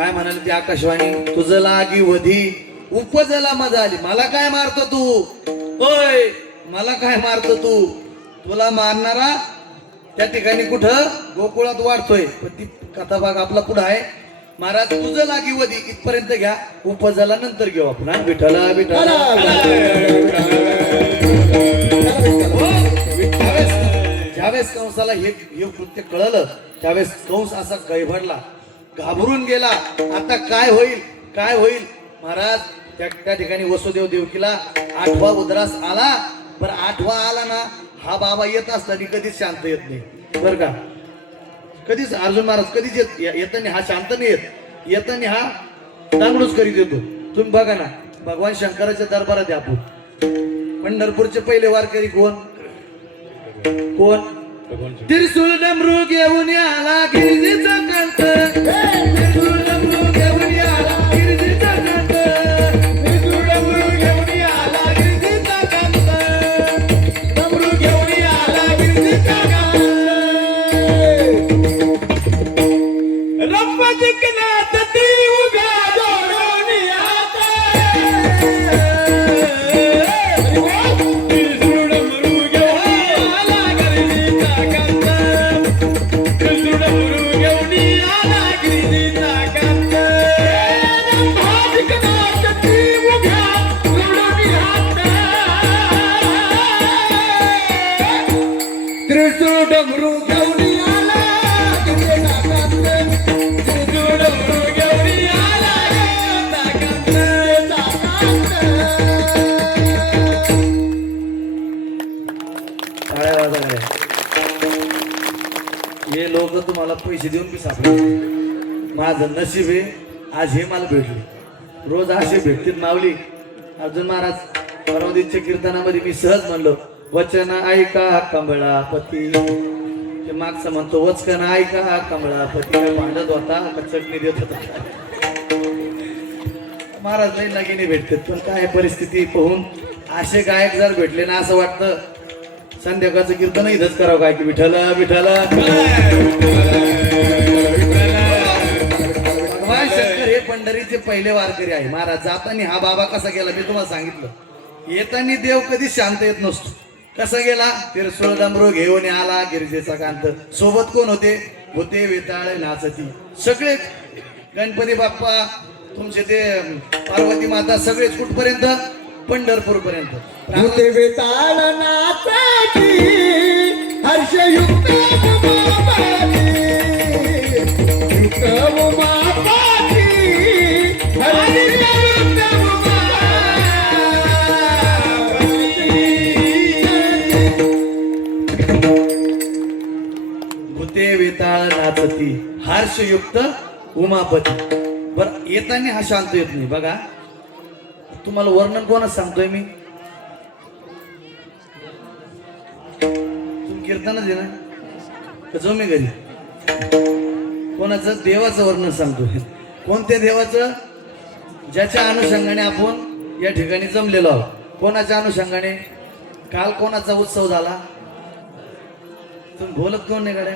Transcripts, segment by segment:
काय म्हणाले ती आकाशवाणी, तुझं लागी वधी उपजला मजा आली. मला काय मारतो तू, होय मला काय मारतो तू, तुला मारणारा त्या ठिकाणी कुठं गोकुळात वाढतोय. पण ती कथा भाग आपला पुढं आहे. महाराज तुझं लागी वधी इथपर्यंत घ्या, उपजला नंतर घेऊ आपण. हा विठ्ठला विठ्ठला. ज्यावेळेस कंसाला हे कृत्य कळलं त्यावेळेस कंस असा गैभरला, घाबरून गेला. आता काय होईल काय होईल. महाराज त्या ठिकाणी वसुदेव देवकीला 8वा उदरास आला. पण 8वा आला ना, हा बाबा येत असताना कधीच शांत येत नाही बर का. कधीच अर्जुन महाराज कधीच येताना हा शांत नाही येत. येताना हा दांगडूच करीत येतो. तुम्ही बघा ना, भगवान शंकराच्या दरबारात आपण पंढरपूरचे पहिले वारकरी कोण कोण, त्रिशूळ डमरू घेऊन आला गिरिजीचा कंठ, त्रिशूळ डमरू घेऊन आला गिरिजीचा कंठ, त्रिशूळ डमरू घेऊन आला गिरिजीचा कंठ, डमरू घेऊन आला गिरिजीचा कंठ. रंपजिकनाथ ती उभ्या जोडून आता, हे लोक तुम्हाला पैसे देऊन बी सापडले. माझं नशीब आहे आज हे मला भेटले. रोज असे भेटतील माऊली. अर्जुन महाराज परमदीच्या कीर्तनामध्ये मी सहज म्हणलो, वचन ऐका कमळापती. ते मागचं म्हणतो वचकन ऐका कमळापती. काय भांडत होता का चटणी देत होता. महाराज नाही लगेने भेटतात. पण काय परिस्थिती पाहून असे गायक जर भेटले ना, असं वाटतं संध्याकाळचं कीर्तन इथंच करावं काय की विठ्ठल विठ्ठल. भगवान शंकर हे पंढरीचे पहिले वारकरी आहे. महाराज जाताना हा बाबा कसा गेला मी तुम्हाला सांगितलं. येताना देव कधी शांत येत नसतो. कसा गेला, त्रिशूळ डमरू घेऊन आला गिरिजेचा कांत. सोबत कोण होते, होते वेताळ नाचती सगळे, गणपती बाप्पा तुमचे ते पार्वती माता सगळेच कुठपर्यंत, पंढरपूर पर्यंत. भूते वेताळ नाचती हर्षयुक्त उमापती, युक्त उमापती, हर्षयुक्त उमापती. भूते वेताळ नाचती हर्षयुक्त उमापती. बर येताना हा शांत येत नाही. बघा तुम्हाला वर्णन कोणाच सांगतोय मी, तुम्ही कीर्तनच आहे ना, जो मी घरी कोणाचं देवाचं वर्णन सांगतोय. कोणत्या देवाचं, ज्याच्या अनुषंगाने आपण या ठिकाणी जमलेलो आहोत. कोणाच्या अनुषंगाने, काल कोणाचा उत्सव झाला, तुम्ही बोलत कोण नाही गड्या.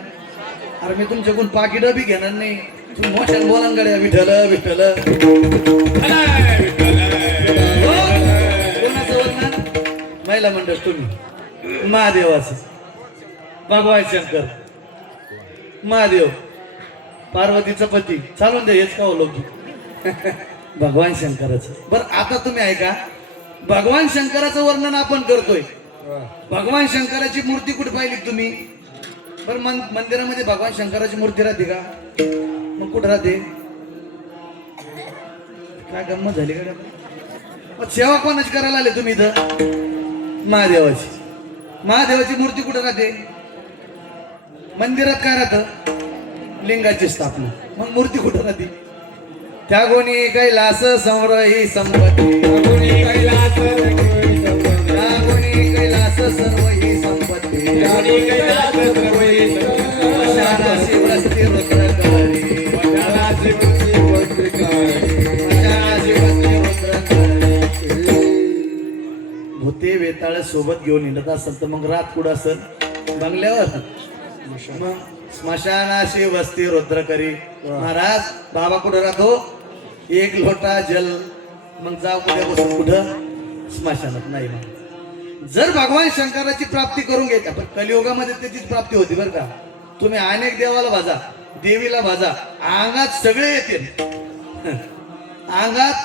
अरे मी तुमच्याकडून पाकिट बी घेणार नाही. तुम्ही मोठ्याने बोला ना गड्या, विठ्ठल विठ्ठल. कोणाचं वर्णन, महिला मंडळ तुम्ही, महादेवाचं, भगवान शंकर महादेव, पार्वतीचा पती, चालून द्या हेच का लोक. भगवान शंकराचं. बरं आता तुम्ही ऐका, भगवान शंकराचं वर्णन आपण करतोय. भगवान शंकराची मूर्ती कुठे पाहिली तुम्ही, बरं मंदिरामध्ये भगवान शंकराची मूर्ती राहते का, मग कुठं राहते, काय गंमत झाली का. मग सेवा कोणाची करायला आले तुम्ही इथं, महादेवाची. महादेवाची मूर्ती कुठं राहते, मंदिरात काय राहतं, लिंगाची स्थापना. मग मूर्ती कुठं राहते, त्या गोणी कैलास संरही संपत्ती, त्या गोणी कैलास सर्व ही संपत्ती, भूते वेताळ सोबत घेऊन हिंडत असत. तर मग रात कुठं असत, बंगल्यावर. मग स्मशानाशी वस्ती रुद्र करी. महाराज बाबा कुठं राहतो? एक लोटा जल. मग जाऊ उद्या बसून कुठं? स्मशानात नाही. मग जर भगवान शंकराची प्राप्ती करून घ्यायची, पण कलियुगामध्ये त्याचीच प्राप्ती होती बरं का. तुम्ही अनेक देवाला भाजा, देवीला भाजा, अंगात सगळे येतील. अंगात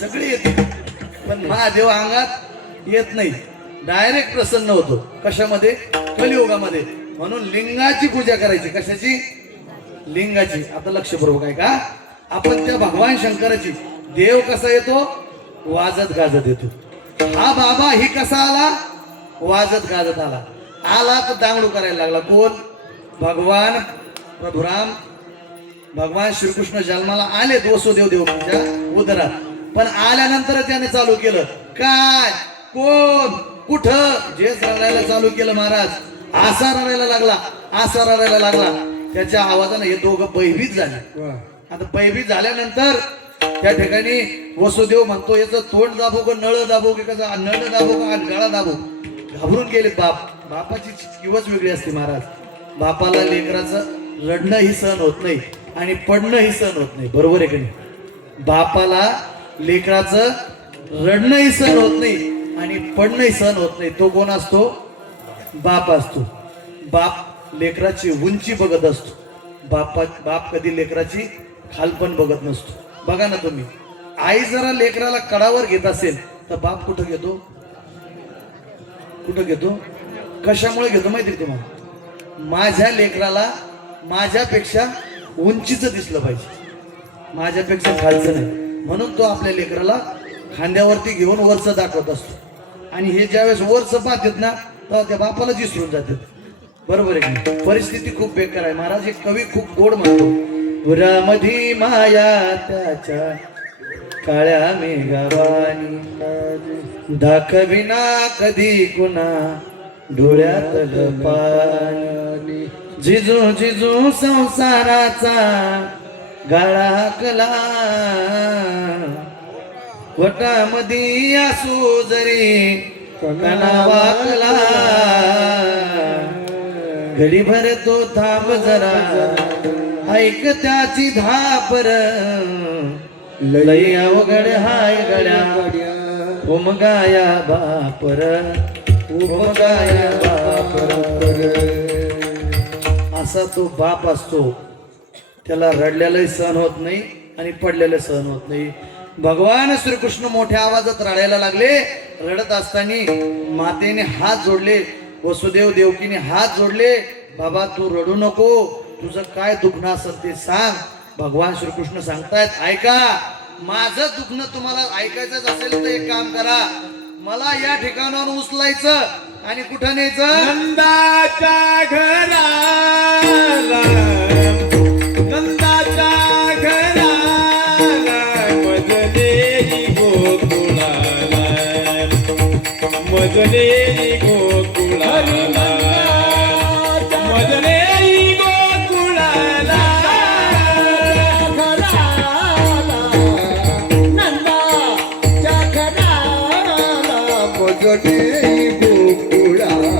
सगळे येतील, पण महादेव अंगात येत नाही. डायरेक्ट प्रसन्न होतो. कशामध्ये? कलियुगामध्ये. म्हणून लिंगाची पूजा करायची. कशाची? लिंगाची. आता लक्षपूर्वक आहे का? आपण त्या भगवान शंकराची. देव कसा येतो? वाजत गाजत येतो. हा बाबा ही कसा आला? वाजत गाजत आला. आला तर दांगडू करायला लागला. कोण? भगवान प्रभुराम, भगवान श्रीकृष्ण जन्माला आले वसुदेव देवकीच्या उदरात. पण आल्यानंतर त्याने चालू केलं काय? कोण? कुठं? जे रडायला चालू केलं महाराज. आसा रडायला लागला, आसा रडायला लागला. त्याच्या आवाजाने हे दोघं भयभीत झाले. आता भयभीत झाल्यानंतर त्या ठिकाणी वसुदेव म्हणतो याचं तोंड दाबू का नळ दाबू की कसं? नळ दाबू का गळा दाबू? घाबरून गेले बाप. बापाची किंमत वेगळी असते महाराज. बापाला लेकराचं रडणं ही सहन होत नाही आणि पडणं ही सहन होत नाही. बरोबर आहे की नाही? बापाला लेकराचं रडणंही सहन होत नाही आणि पडणंही सहन होत नाही. तो कोण असतो? बाप असतो. बाप लेकराची उंची बघत असतो. बाप कधी लेकराची खालपण बघत नसतो. बघा ना तुम्ही, आई जरा लेकराला कडावर घेत असेल तर बाप कुठं घेतो? कुठं घेतो? कशामुळे घेतो माहिती तुम्हाला? माझ्या लेकराला माझ्यापेक्षा उंचीचं दिसलं पाहिजे, माझ्यापेक्षा खालचं नाही. म्हणून तो आपल्या लेकराला खांद्यावरती घेऊन वरचं दाखवत असतो. आणि हे ज्यावेळेस वरचं पाहतात ना तर त्या बापाला विसरून जातात. बरोबर आहे की? परिस्थिती खूप बेकार आहे महाराज. एक कवी खूप गोड म्हणतो, उरामधी माया त्याच्या काळ्या मेघावानी, दाखविना कधी कुणा डोळ्यातलं पाणी, जिजू जिजू संसाराचा गाळा कला, वटामधी असू जरी कणा वाकला, घडीभर तो थांब जरा ऐक त्याची धापर, लई अवघड हाय गड्या उमगाया बापर, उमगाया बापर. असा तो बाप असतो. त्याला रडलेलंही सहन होत नाही आणि पडलेलं सहन होत नाही. भगवान श्रीकृष्ण मोठ्या आवाजात रडायला लागले. रडत असताना मातेने हात जोडले, वसुदेव देवकीने हात जोडले. बाबा तू रडू नको, तुझं काय दुखणं असेल ते सांग. भगवान श्रीकृष्ण सांगतायत, ऐका, माझं दुखणं तुम्हाला ऐकायचंच असेल तर एक काम करा, मला या ठिकाणावर उचलायचं आणि कुठं न्यायचं? नंदाच्या घराला, नंदाच्या घराला, मजलेली गोकुळाला, मजलेली गोकुळाला, मजलेली गोकुळाला, नंदाच्या घराला, मजलेली गोकुळाला,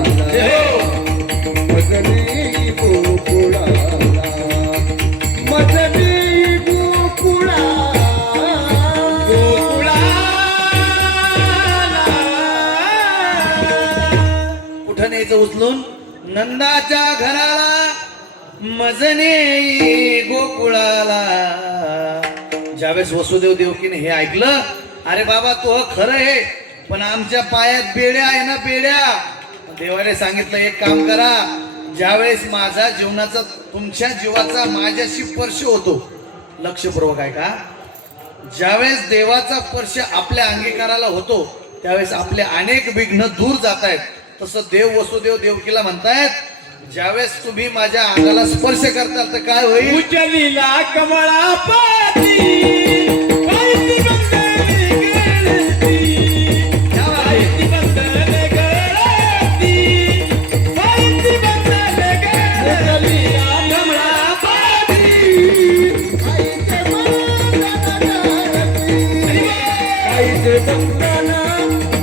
मजलेली गोकुळाला, मजलेली गोकुळाला, गोकुळाला. कुठं न्यायचं उचलून? नंदाच्या घराला, मजने गोकुळाला. ज्यावेळेस वसुदेव देवकीने हे ऐकलं, अरे बाबा तो खरं आहे, पण आमच्या पायात बेड्या आहे ना, बेड्या. देवाने सांगितलं एक काम करा, ज्यावेळेस माझा जीवनाचा तुमच्या जीवाचा माझ्याशी स्पर्श होतो, लक्षपूर्वक आहे का, ज्यावेळेस देवाचा स्पर्श आपल्या अंगीकाराला होतो त्यावेळेस आपले अनेक विघ्न दूर जात आहेत. तसं देव वसुदेव देवकीला म्हणतायत, ज्यावेळेस तुम्ही माझ्या अंगाला स्पर्श करताल तर काय होईल? उजलीला कमळापाती, पायती बंधने गळती, पायती बंधने गळती, पायती बंधने गळती, उजलीला कमळापाती, पायती बंधने गळती, पायती बंधने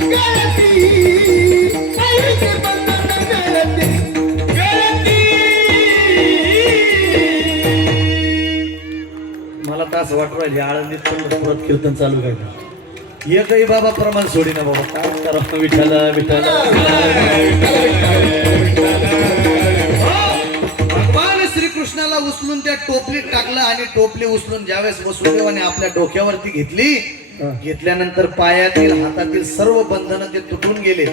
गळती, पायती बंधने गळती, गळती, मला तर असं वाटू राहिले आळंदीत पण परत कीर्तन चालू काय एकही बाबा प्रमाण सोडी ना बाबा काय करा विठाला विठाला भगवान श्रीकृष्णाला उचलून त्या टोपलीत टाकलं आणि टोपली उचलून ज्यावेळेस वसुदेवाने आपल्या डोक्यावरती घेतली घेतल्यानंतर पायातील हातातील सर्व बंधन ते तुटून गेले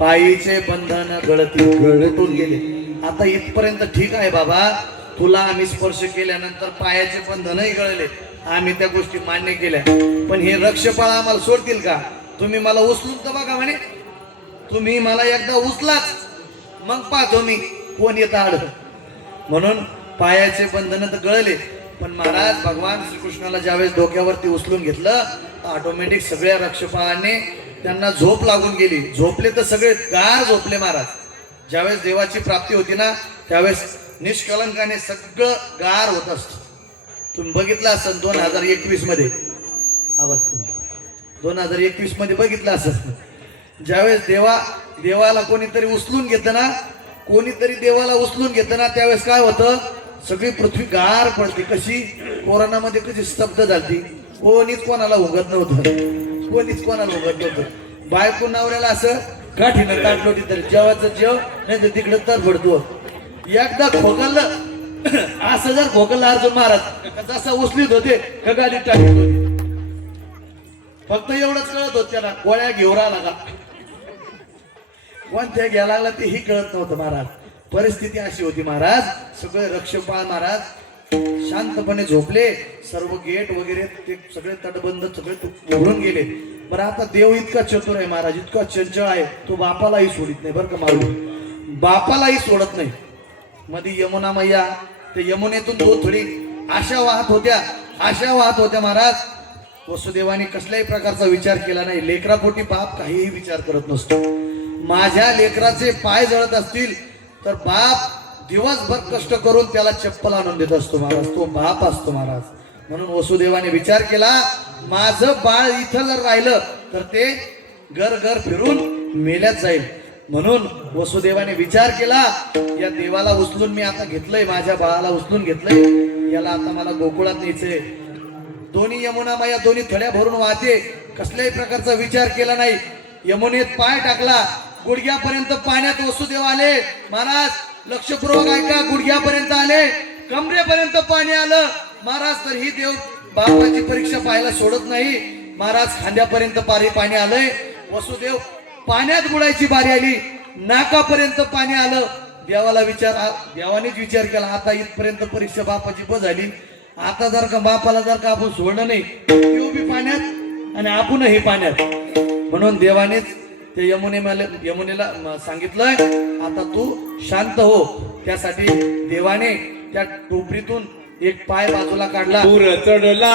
पायीचे बंधन गळतून गेले आता इथपर्यंत ठीक आहे बाबा तुला आम्ही स्पर्श केल्यानंतर पायाचे बंधनही गळले आम्ही त्या गोष्टी मान्य केल्या पण हे रक्षपाळ आम्हाला सोडतील का तुम्ही मला उचलून तर बघा म्हणे तुम्ही मला एकदा उचलाच मग पाहतो मी कोण येतं आड म्हणून पायाचे बंधन तर गळले पण महाराज भगवान श्रीकृष्णाला ज्यावेळेस डोक्यावरती उचलून घेतलं ऑटोमॅटिक सगळ्या रक्षपाळांनी त्यांना झोप लागून गेली झोपले तर सगळे गार झोपले महाराज ज्यावेळेस देवाची प्राप्ती होती ना त्यावेळेस निष्कलंकाने सगळं गार होत असत तुम्ही बघितलं असेल 2021 मध्ये आवाज 2021 मध्ये बघितलं असेल ज्यावेळेस देवाला कोणीतरी उचलून घेतं ना कोणीतरी देवाला उचलून घेतं ना त्यावेळेस काय होतं सगळी पृथ्वी गार पडते कशी कोरोनामध्ये कशी स्तब्ध झाली कोणीच कोणाला उगत नव्हतं कोणीच कोणाला उगत नव्हतं बायको नवऱ्याला असं काठीनं ताटलो तर जेवायचं जेव नाही तर तिकडे तर पडतो एकदा खोकललं असं जर खोकललं अर्जुन महाराज जसं उचलीत होते का गाडीत टाकत होते फक्त एवढंच कळत होत त्याला गोळ्या घेऊन आला का कोणत्या घ्यायला लागला तेही कळत नव्हतं महाराज परिस्थिती अशी होती महाराज सगळे रक्षपाळ महाराज शांतपणे झोपले सर्व गेट वगैरे ते सगळे तटबंद सगळे उघडून गेले बरं आता देव इतका चतुर आहे महाराज इतका चंचल आहे तो बापालाही सोडित नाही बरं का माऊली बापालाही सोडत नाही मध्ये यमुना मैया ते यमुनेतून तो थोडी आशा वाहत होत्या महाराज वसुदेवाने कसल्याही प्रकारचा विचार केला नाही लेकरापोटी बाप काहीही विचार करत नसतो माझ्या लेकराचे पाय जळत असतील तर बाप दिवसभर कष्ट करून त्याला चप्पल आणून देत असतो महाराज तो बाप असतो महाराज म्हणून वसुदेवाने विचार केला माझं बाळ इथं जर राहिलं तर ते घर फिरून मेल्याच जाईल म्हणून वसुदेवाने विचार केला या देवाला उचलून मी आता घेतलंय माझ्या बाळाला उचलून घेतलंय याला आता मला गोकुळात न्यायचंय दोन्ही यमुना माया दोन्ही थड्या भरून वाहते कसल्याही प्रकारचा विचार केला नाही यमुनेत पाय टाकला गुडघ्यापर्यंत पाण्यात वसुदेव आले महाराज लक्षपूर्वक ऐका गुडघ्यापर्यंत आले कमरेपर्यंत पाणी आलं महाराज तर ही देव बापाची परीक्षा पाहायला सोडत नाही महाराज खांद्यापर्यंत पाणी आलंय वसुदेव पाण्यात बुडायची बारी आली नाकापर्यंत पाणी आलं देवानेच विचार केला आता इथपर्यंत परीक्षा बापाची बस झाली आता जर का बापाला जर का आपण सोडलं नाही तो बी पाण्यात आणि आपणही पाण्यात म्हणून देवानेच ते यमुनेला सांगितलंय आता तू शांत हो त्यासाठी देवाने त्या टोपरीतून एक पाय बाजूला काढला पूर चढला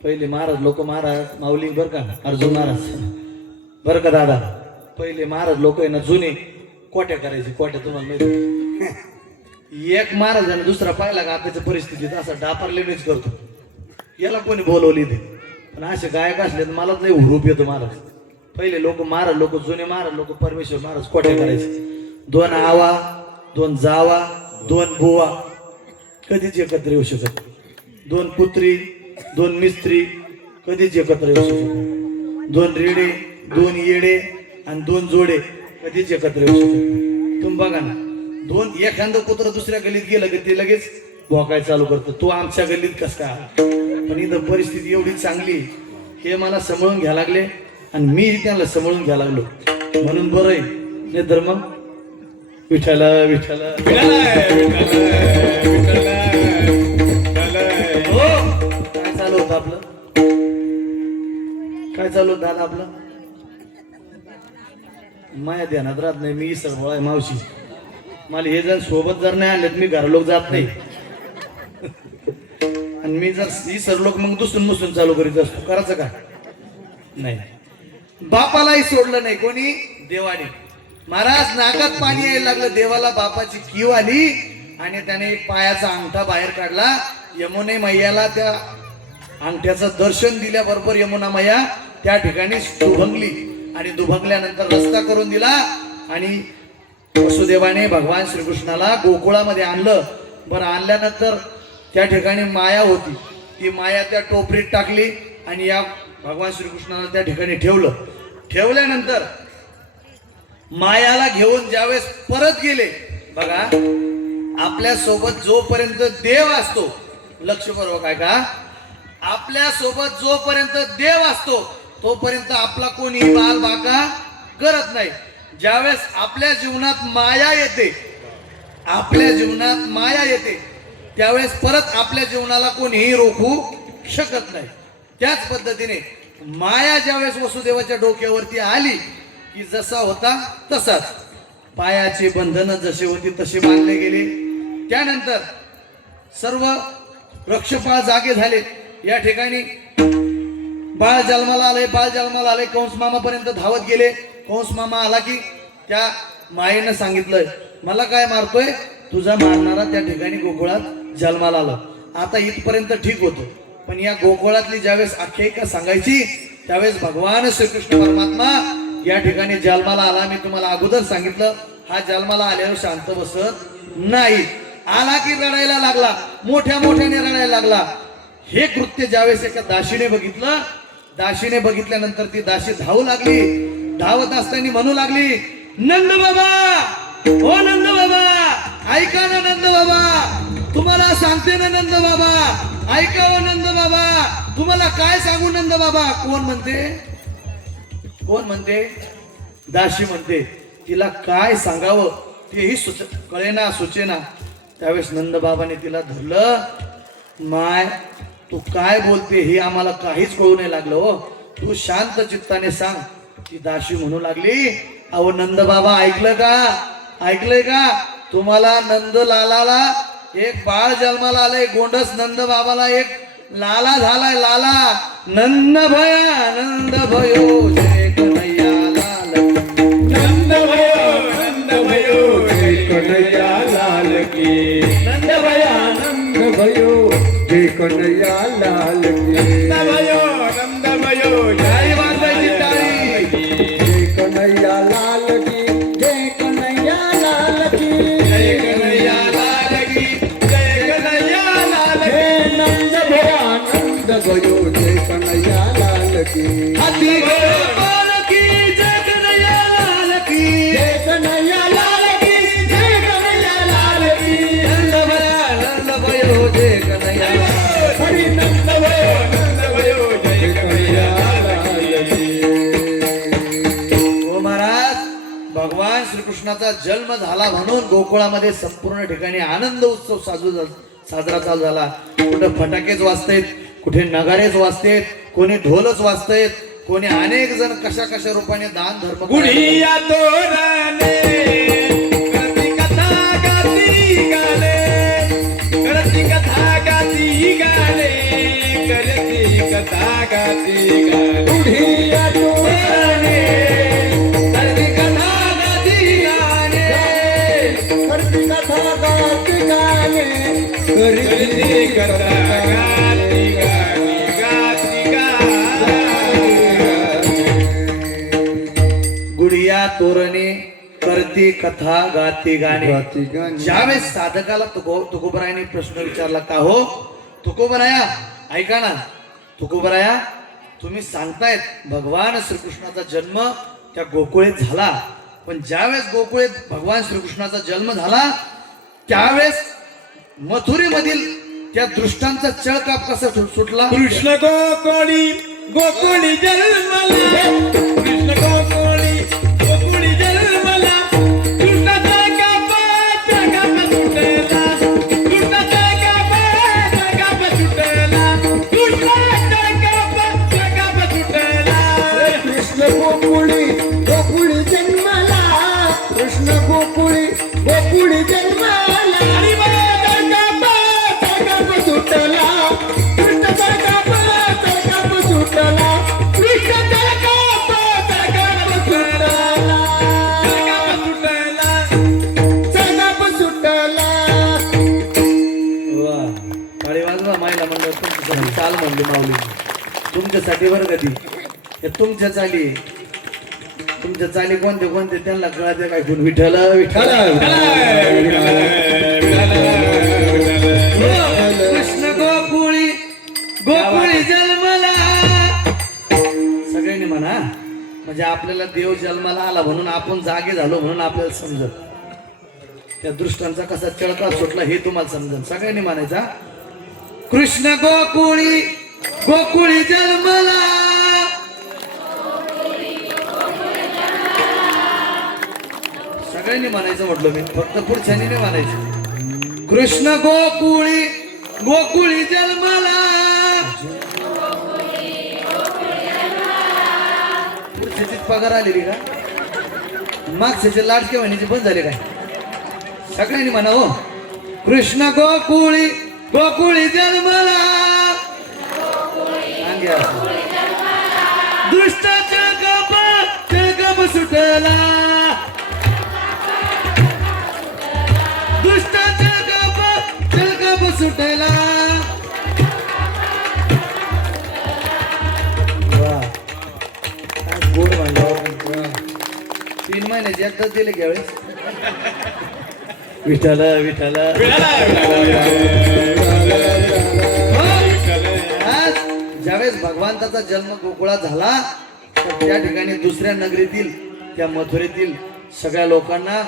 पहिले महाराज लोक महाराज माऊली बर का अर्जुन महाराज बर का दादा पहिले महाराज लोक आहे ना जुने कोट्या करायचे कोट्या तुम्हाला माहिती एक महाराज आणि दुसरा पाहिला का आताच्या परिस्थितीत असा डापारलेच करतो याला कोणी बोलवली ते पण असे गायक असले तर मलाच नाही हुरूप येतो महाराज पहिले लोक महाराज लोक जुने महाराज लोक परमेश्वर महाराज कोट्या करायचे दोन आवा दोन जावा दोन बुवा कधीच एकत्र येऊ शकत दोन पुत्री दोन मिस्त्री कधीच एकत्र येऊ शकत दोन रेडे दोन येडे आणि दोन जोडे कधीच एकत्र येऊ शकत तुम्ही बघा ना दोन एखादं कुत्र दुसऱ्या गल्लीत गेलं की ते लगेच भोकाय चालू करतो तो आमच्या गल्लीत कस काय पण इथं परिस्थिती एवढी चांगली हे मला सांभाळून घ्यायला लागले आणि मी त्यांना सांभाळून घ्यायला लागलो म्हणून बरं आहे नाही तर मग विठाला विठाला काय चालू होतं आपलं काय चालू होतं दादा आपलं माया ध्यानात राहत नाही मी सर्व आहे मावशी मला हे जर सोबत जर नाही आले मी घरलोक जात नाही आणि मी जर ही सरलोक मग दुसून मुसून चालू करीत असतो करायचं का नाही. बापालाही सोडलं नाही कोणी देवाने. महाराज नाकात पाणी यायला लागलं देवाला. बापाची कीव आली आणि त्याने एक पायाचा अंगठा बाहेर काढला. यमुने मैयाला त्या अंगठ्याचं दर्शन दिल्याबरोबर यमुना मैया त्या ठिकाणी दुभंगली आणि दुभंगल्यानंतर रस्ता करून दिला आणि वसुदेवाने भगवान श्रीकृष्णाला गोकुळामध्ये आणलं. बरं आणल्यानंतर त्या ठिकाणी माया होती. ती माया त्या टोपरीत टाकली आणि या भगवान श्रीकृष्णाला त्या ठिकाणी ठेवलं. ठेवल्यानंतर मायाला घेऊन ज्यावेळेस परत गेले बघा आपल्या सोबत जोपर्यंत देव असतो लक्षपूर्वक आहे का आपल्या सोबत जोपर्यंत देव असतो तोपर्यंत आपला कोणी बाल बाका करत नाही. ज्यावेळेस आपल्या जीवनात माया येते आपल्या जीवनात माया येते त्यावेळेस परत आपल्या जीवनाला कोणीही रोखू शकत नाही. त्याच पद्धतीने माया ज्यावेळेस वसुदेवाच्या डोक्यावरती आली की जसा होता तसाच पायाचे बंधन जसे होते तसे बांधले गेले. त्यानंतर सर्व रक्षपाळ जागे झाले. या ठिकाणी बाळ जन्माला आले. बाळ जन्माला आले. कंस मामापर्यंत धावत गेले. कंस मामा आला की त्या मायेनं सांगितलंय मला काय मारतोय तुझा मारणारा त्या ठिकाणी गोकुळात जन्माला आला. आता इथपर्यंत ठीक होतं पण या गोकुळातली ज्यावेळेस आख्यायिका सांगायची त्यावेळेस भगवान श्रीकृष्ण परमात्मा या ठिकाणी जन्माला आला. मी तुम्हाला अगोदर सांगितलं हा जन्माला आल्यावर शांत बसत नाही. आला की रडायला लागला. मोठ्या मोठ्याने रडायला लागला. हे कृत्य ज्यावेळेस एका दाशीने बघितलं दाशीने बघितल्यानंतर ती दाशी धावू लागली. धावत असताना म्हणू लागली नंद बाबा ओ नंद बाबा ऐका ना नंद बाबा तुम्हाला सांगते ना नंद बाबा ऐका ओ नंद बाबा तुम्हाला काय सांगू नंद बाबा. कोण म्हणते कोण म्हणते दाशी म्हणते. तिला काय सांगावं तेही कळेना सुचेना. त्यावेळेस नंद बाबाने तिला धरलं. माय तू काय बोलते हे आम्हाला काहीच कळू नाही लागलं हो तू शांत चित्ताने सांग. ती दाशी म्हणू लागली अहो नंद बाबा ऐकलं का ऐकलंय का तुम्हाला नंद लालाला एक बाळ जन्माला आलंय. गोंडस नंद बाबाला एक लाला झालाय लाला. नंद भयो जय कन्हैया लाल नंद भयो जय कन्हैया लाल की नंद भया नंद भयो जय कन्हैया लाल की नंद भयो जय वाजवायची टाळी. जय कन्हैया लाल की जय कन्हैया लाल की जय कन्हैया लाल की जय कन्हैया लाल की. हे नंद भयो जय कन्हैया लाल की हाती घोडा पालकी जय कन्हैया लाल की. जय कन्हैया लाल की जय कन्हैया लाल की नंद भयो जय कन्हैया. हरी नंद भयो जय कन्हैया लाल की. हो महाराज भगवान श्रीकृष्णाचा जन्म झाला म्हणून गोकुळामध्ये संपूर्ण ठिकाणी आनंद उत्सव साजरा चालू झाला. कुठे फटाकेच वाजतायत कुठे नगारेच वाजतेत कोणी ढोलच वाजतायत कोणी अनेक जण कशा कशा रूपाने दान धर्म गुढिया तोरणे करती कथा गाती गाणे करती कथा गाती गाणे करती कथा गाती गाणे गुढिया तोरणे करती कथा गाती गाणे करती कथा गाती गाणे करती कथा गाती गाणे गाती गुढिया तोरणे करती कथा गाती गाणे. गाती गाणे. ज्यावेळेस साधकाला तुकोबरायाने प्रश्न विचारला का हो तुकोबराया ऐका ना तुकोबराया तुम्ही सांगतायत भगवान श्रीकृष्णाचा जन्म त्या गोकुळेत झाला पण ज्यावेळेस गोकुळेत भगवान श्रीकृष्णाचा जन्म झाला त्यावेळेस मथुरेमधील त्या दृष्टांचा चळकाप कसा सुटला. कृष्ण गोकुळी जन्मला कृष्ण गोकुळी जन्मला कृष्णाचा कापाचा काप सुटला कृष्णाचा कापाचा काप सुटला कृष्णाचा कापाचा काप सुटला. कृष्ण गोकुळी जन्मला कृष्ण गोकुळी आणि चाल म्हणली माऊली तुमच्यासाठी बरं कधी हे तुमच्या चाली तुमच्या चाली कोणते कोणते त्यांना कळते काय कोण विठ्ठल विठ्ठल कृष्ण गोकुळी गोकुळी जन्मला सगळ्यांनी म्हणा म्हणजे आपल्याला देव जन्माला आला म्हणून आपण जागे झालो म्हणून आपल्याला समजत त्या दृष्टांचा कसा चळका सुटला हे तुम्हाला समजेल सगळ्यांनी म्हणायचा कृष्ण गोकुळी गोकुळी जन्मला सगळ्यांनी म्हणायचं म्हटलं मी फक्त पुढच्यानी नाही म्हणायचं कृष्ण गोकुळी गोकुळी जन्मला पुढच्याची पगार आलेली का मागच्याचे लाडके महिन्याचे बंद झाले काय सगळ्यांनी म्हणा हो कृष्ण गोकुळी गोकुळी जन्मला दुष्ट चळकप सुटला दुष्ट चळकप सुटला गोड म्हणलं 3 महिन्याची एकदाच दिले की यावेळेस विठ्ठल विठ्ठल आज ज्यावेळेस भगवंताचा जन्म गोकुळात झाला तर त्या ठिकाणी दुसऱ्या नगरीतील त्या मथुरेतील सगळ्या लोकांना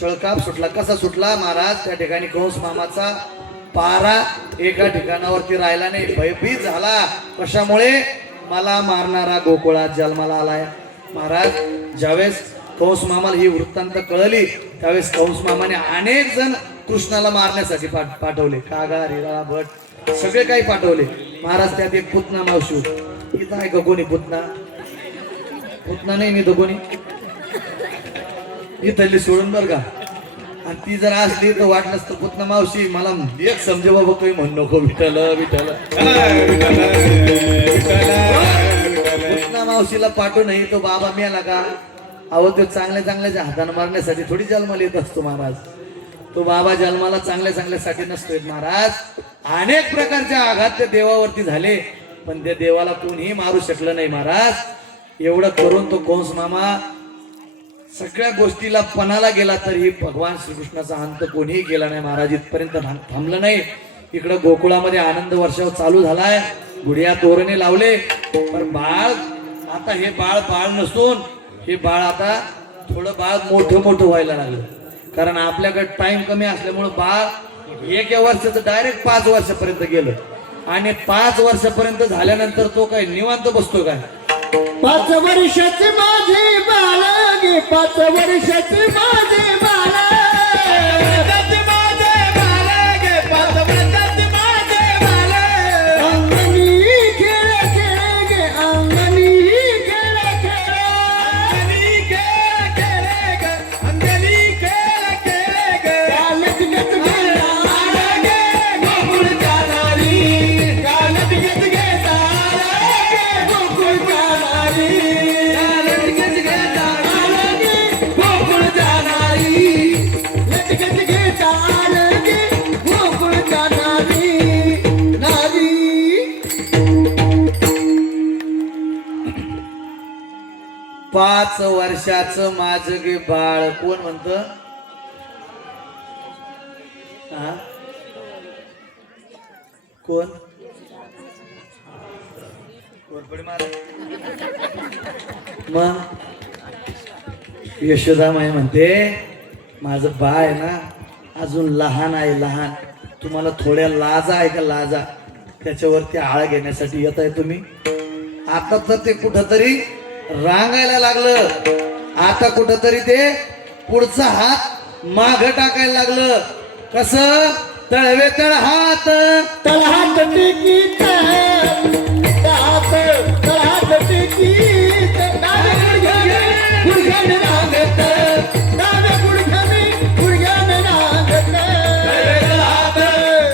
छळकाप सुटला कसा सुटला महाराज त्या ठिकाणी कंस मामाचा पारा एका ठिकाणावरती राहिला नाही भयभीत झाला कशामुळे मला मारणारा गोकुळात जन्माला आलाय महाराज ज्यावेळेस कंस मामाला ही वृत्तांत कळली त्यावेळेस कंस मामाने अनेक जण कृष्णाला मारण्यासाठी पाठवले कागा हिरा भट सगळे काही पाठवले महाराज त्यात एक पुतना मावशी इथं आहे का कोणी पुतना पुतना नाही मी तो कोणी इथली सोडून बर का आणि ती जर असली तर वाटलंच तर पुतना मावशी मला एक समजे बाबा काही म्हण नको विठ्ठल विठ्ठल पुतना मावशीला पाठवू नाही तो बाबा मिळाला का अहो तो चांगल्या चांगल्याच्या हाताने मारण्यासाठी थोडी जन्माला येत असतो महाराज तो बाबा जन्माला चांगल्या चांगल्यासाठी नसतोय महाराज अनेक प्रकारचे आघात त्या देवावरती झाले पण त्या देवाला कोणीही मारू शकलं नाही महाराज एवढं करून तो कंस मामा सगळ्या गोष्टीला पणाला गेला तरी भगवान श्रीकृष्णाचा अंत कोणीही केला नाही महाराज इथपर्यंत थांबलं नाही इकडं गोकुळामध्ये आनंद वर्षाव चालू झालाय गुढिया तोरणे लावले पण बाळ आता हे बाळ नसून हे बाळ आता थोडं बाळ मोठं व्हायला लागलं कारण आपल्याकडे टाइम कमी असल्यामुळे बाळ 1 वर्षाचं डायरेक्ट 5 वर्षापर्यंत गेलं आणि 5 वर्षापर्यंत झाल्यानंतर तो काय निवांत बसतो काय 5 वर्षाचे माझे बाळ गे 5 वर्षाचे माझे बाळ पाच वर्षाचं माझं गे बाळ कोण म्हणत कोण मग यशोदामाई म्हणते माझं बाळ आहे ना अजून लहान आहे लहान तुम्हाला थोड्या लाजा आहे का लाजा त्याच्यावरती आळ घेण्यासाठी येत आहे तुम्ही आता तर ते कुठंतरी रांगायला लागलं आता कुठंतरी ते पुढचा हात माग टाकायला लागलं कसं तळवे तळ हात टेकीत तळहात टेकीत गुडघ्याने रांगत डाव्या गुडघ्याने रांगत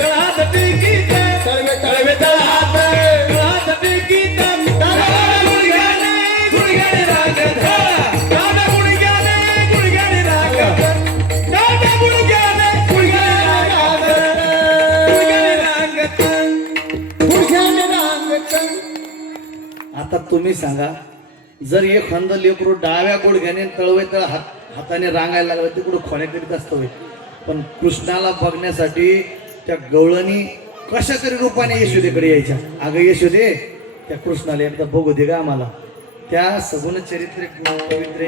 तळहात टेकीत तळवे तळहात टेकीत तुम्ही सांगा, जर एखाद लेकरू डाव्या गुडघ्याने तळवे तळ हाताने रांगायला लागलं ते कुठं खोण्या करीत असतं होय. पण कृष्णाला बघण्यासाठी त्या गवळणी कशा तरी रूपाने यशोदेकडे यायच्या. अगं यशोदे, त्या कृष्णाला एकदा बघू दे का आम्हाला. त्या सगुण चरित्र पवित्र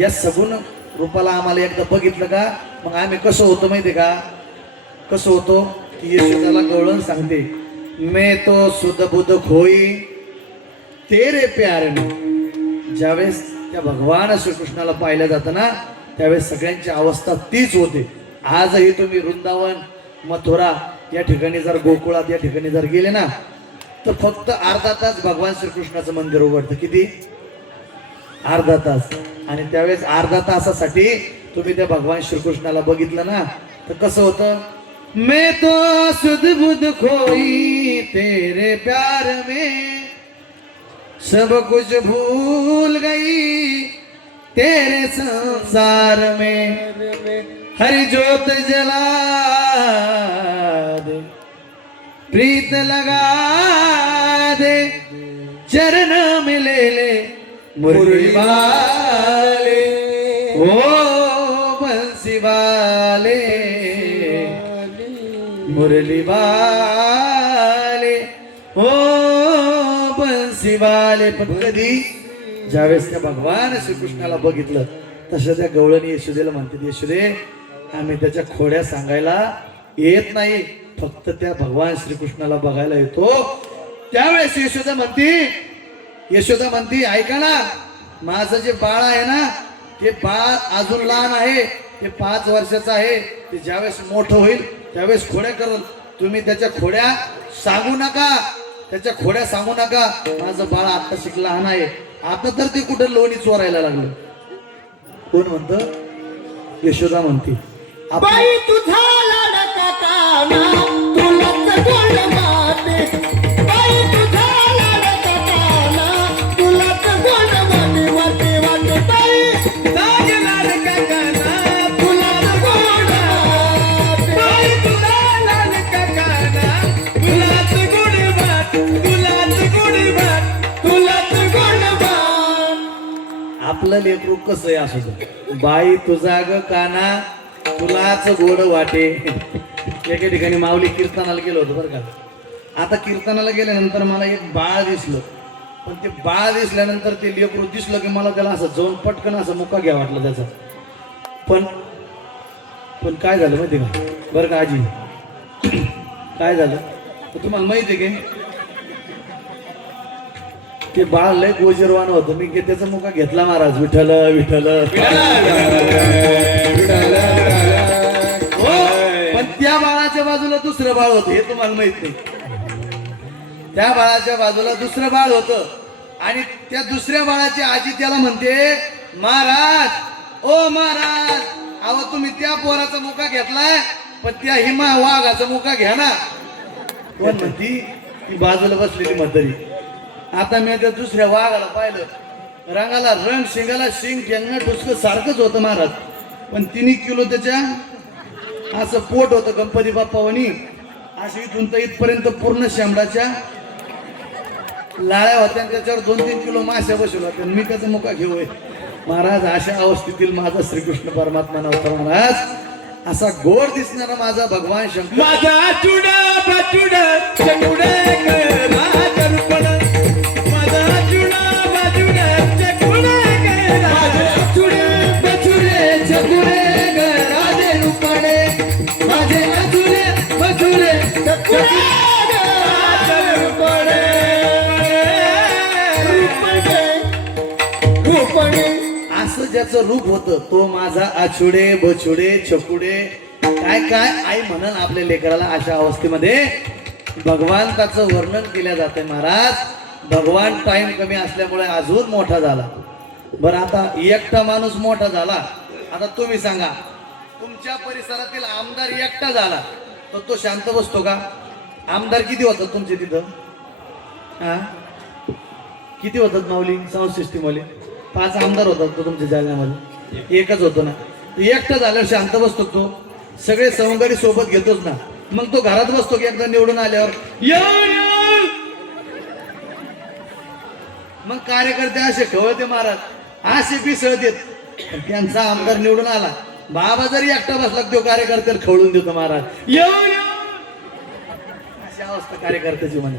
या सगुण रूपाला आम्हाला एकदा बघितलं का मग आम्ही कसं होतो माहिती का, कसं होतो की यशोदाला गवळण सांगते, मैं तो सुध बुध खोई तेरे प्यार में. ज्यावेळेस त्या भगवान श्रीकृष्णाला पाहिलं जातं ना त्यावेळेस सगळ्यांची अवस्था तीच होते. आजही तुम्ही वृंदावन, मथुरा या ठिकाणी जर गोकुळात या ठिकाणी जर गेले ना तर फक्त अर्धा तास भगवान श्रीकृष्णाचं मंदिर उघडतं. किती? अर्धा तास. आणि त्यावेळेस अर्धा तासासाठी तुम्ही त्या भगवान श्रीकृष्णाला बघितलं ना तर कसं होतं, मैं तो सुध बुध खोई तेरे प्यार में, सब कुछ भूल गई तेरे संसार में, हरि ज्योत जला दे, प्रीत लगा दे, चरण में ले ले मुरली वाले, ओ बंसी वाले, मुरली वाले, ओ बंसी वाले. पण कधी ज्यावेळेस त्या भगवान श्रीकृष्णाला बघितलं तसं त्या गवळणी यशोदेला म्हणते, यशोदे आम्ही त्याच्या खोड्या सांगायला येत नाही, फक्त त्या भगवान श्रीकृष्णाला बघायला येतो. त्यावेळेस यशोदा म्हणती ऐका ना, माझं जे बाळ आहे ना ते बाळ अजून लहान आहे, ते 5 वर्षाचं आहे, ते ज्यावेळेस मोठं होईल त्यावेळेस खोड्या करल. तुम्ही त्याच्या खोड्या सांगू नका, त्याच्या खोड्या सांगू नका. माझं बाळ आता शिकला लहान आहे. आता तर ते कुठं लोणी चोरायला लागलं. कोण म्हणतं? यशोदा म्हणती, बाई तुझा लाडका काना तुलाच गोड माते, बाई तुझा लाडका काना तुलाच गोड माते, वाटे वाटे बाई तुझा लाडका काना तुलाच गोड माते, बाई तुझा लाडका काना तुलाच गोड मात, तुलाच गोड मात, तुलाच गोड मात. आपलं लेकरू कसं आहे असं, बाई तुझा ग काना तुलाच गोड वाटे. एके ठिकाणी माऊली कीर्तनाला गेलो होतो बरं का. आता कीर्तनाला गेल्यानंतर मला एक बाळ दिसलं, पण ते बाळ दिसल्यानंतर ते लेकरू दिसलं की मला त्याला असं जाऊन पटकन असं मुका घ्या वाटलं त्याचा. पण काय झालं माहिती का बरं का आजी, काय झालं तुम्हाला माहिती आहे की ते बाळ लय गोजरवान होतं. मी त्याचा मुका घेतला महाराज, विठ्ठल विठ्ठल. पण त्या बाळाच्या बाजूला दुसरं बाळ होतं, हे तुम्हाला माहित नाही. त्या बाळाच्या बाजूला दुसरं बाळ होतं आणि त्या दुसऱ्या बाळाची आजी त्याला म्हणते, महाराज ओ महाराज, अहो तुम्ही त्या पोराचा मुका घेतलाय पण त्या हिमा वाघाचा मुका घ्या ना. कोण म्हणती? ती बाजूला बसलेली म्हातारी. आता मी त्या दुसऱ्या वाघाला पाहिलं, रंगाला रंग, शिंगाला शिंग, त्यांना डुसकं सारखंच होतं महाराज. पण 3 किलो त्याच्या असं पोट होतं गणपती बाप्पावनी, अशी इथून तर इथपर्यंत पूर्ण शेंबडाच्या लाळ्या होत्या, त्याच्यावर 2-3 किलो माश्या बसवल्या होत्या. मी त्याचा मुका घेऊय महाराज. अशा अवस्थेतील माझा श्रीकृष्ण परमात्मा नव्हता महाराज, असा गोड दिसणारा माझा भगवान शंकर. माझा चुडा बाचुडा चकुडे माझा रुपड, माझा चुडा बाचुडा चकुडे माझे चुडे बाचुडे चकुडे राजे रुपडे, माझे चुडे बाचुडे चकुडे रुपडे, रुपडे. असं ज्याचं रूप होतं तो माझा आछुडे बछुडे छकुडे काय काय आई म्हणून आपल्या लेकराला अशा अवस्थेमध्ये भगवंताचं वर्णन केलं जाते महाराज. भगवान टाइम कमी असल्यामुळे अजून मोठा झाला. बरं आता एकटा माणूस मोठा झाला, आता तुम्ही सांगा तुमच्या परिसरातील आमदार एकटा झाला तर तो शांत बसतो का? आमदार किती होतात तुमचे तिथं? हा किती होतात माऊली? साऊंड सिस्टीम वाले 5 आमदार होतात तो तुमच्या जालन्यामध्ये, एकच होतो ना. एकटा झाल्यावर शांत बसतो तो, सगळे सवंगारी सोबत घेतोच ना. मग तो घरात बसतो की एकदा निवडून आल्यावर मग कार्यकर्ते असे खवळते महाराज असे पिसळतेत. त्यांचा आमदार निवडून आला, बाबा जरी एकटा बसला तो कार्यकर्त्याला खवळून देतो महाराज. येऊ अशी अवस्था कार्यकर्त्याची म्हणे.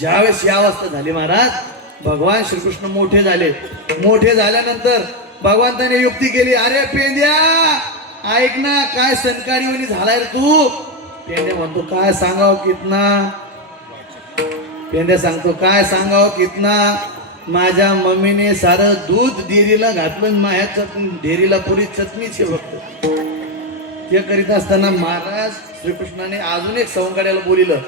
ज्यावेळेस ही अवस्था झाली महाराज, भगवान श्रीकृष्ण मोठे झाले. मोठे झाल्यानंतर भगवंताने युक्ती केली. अरे पेंद्या ऐक ना, काय सनकाळी झालाय रे तू. पेंद्या म्हणतो काय सांगाव कितना. पेंद्या सांगतो काय सांगाव कितना. माझ्या मम्मीने सारं दूध डेअरीला घातलं, माझ्या डेअरीला पुरी चटणीचे फक्त. ते करीत असताना महाराज श्रीकृष्णाने अजून एक सवंगड्याला बोलिलं.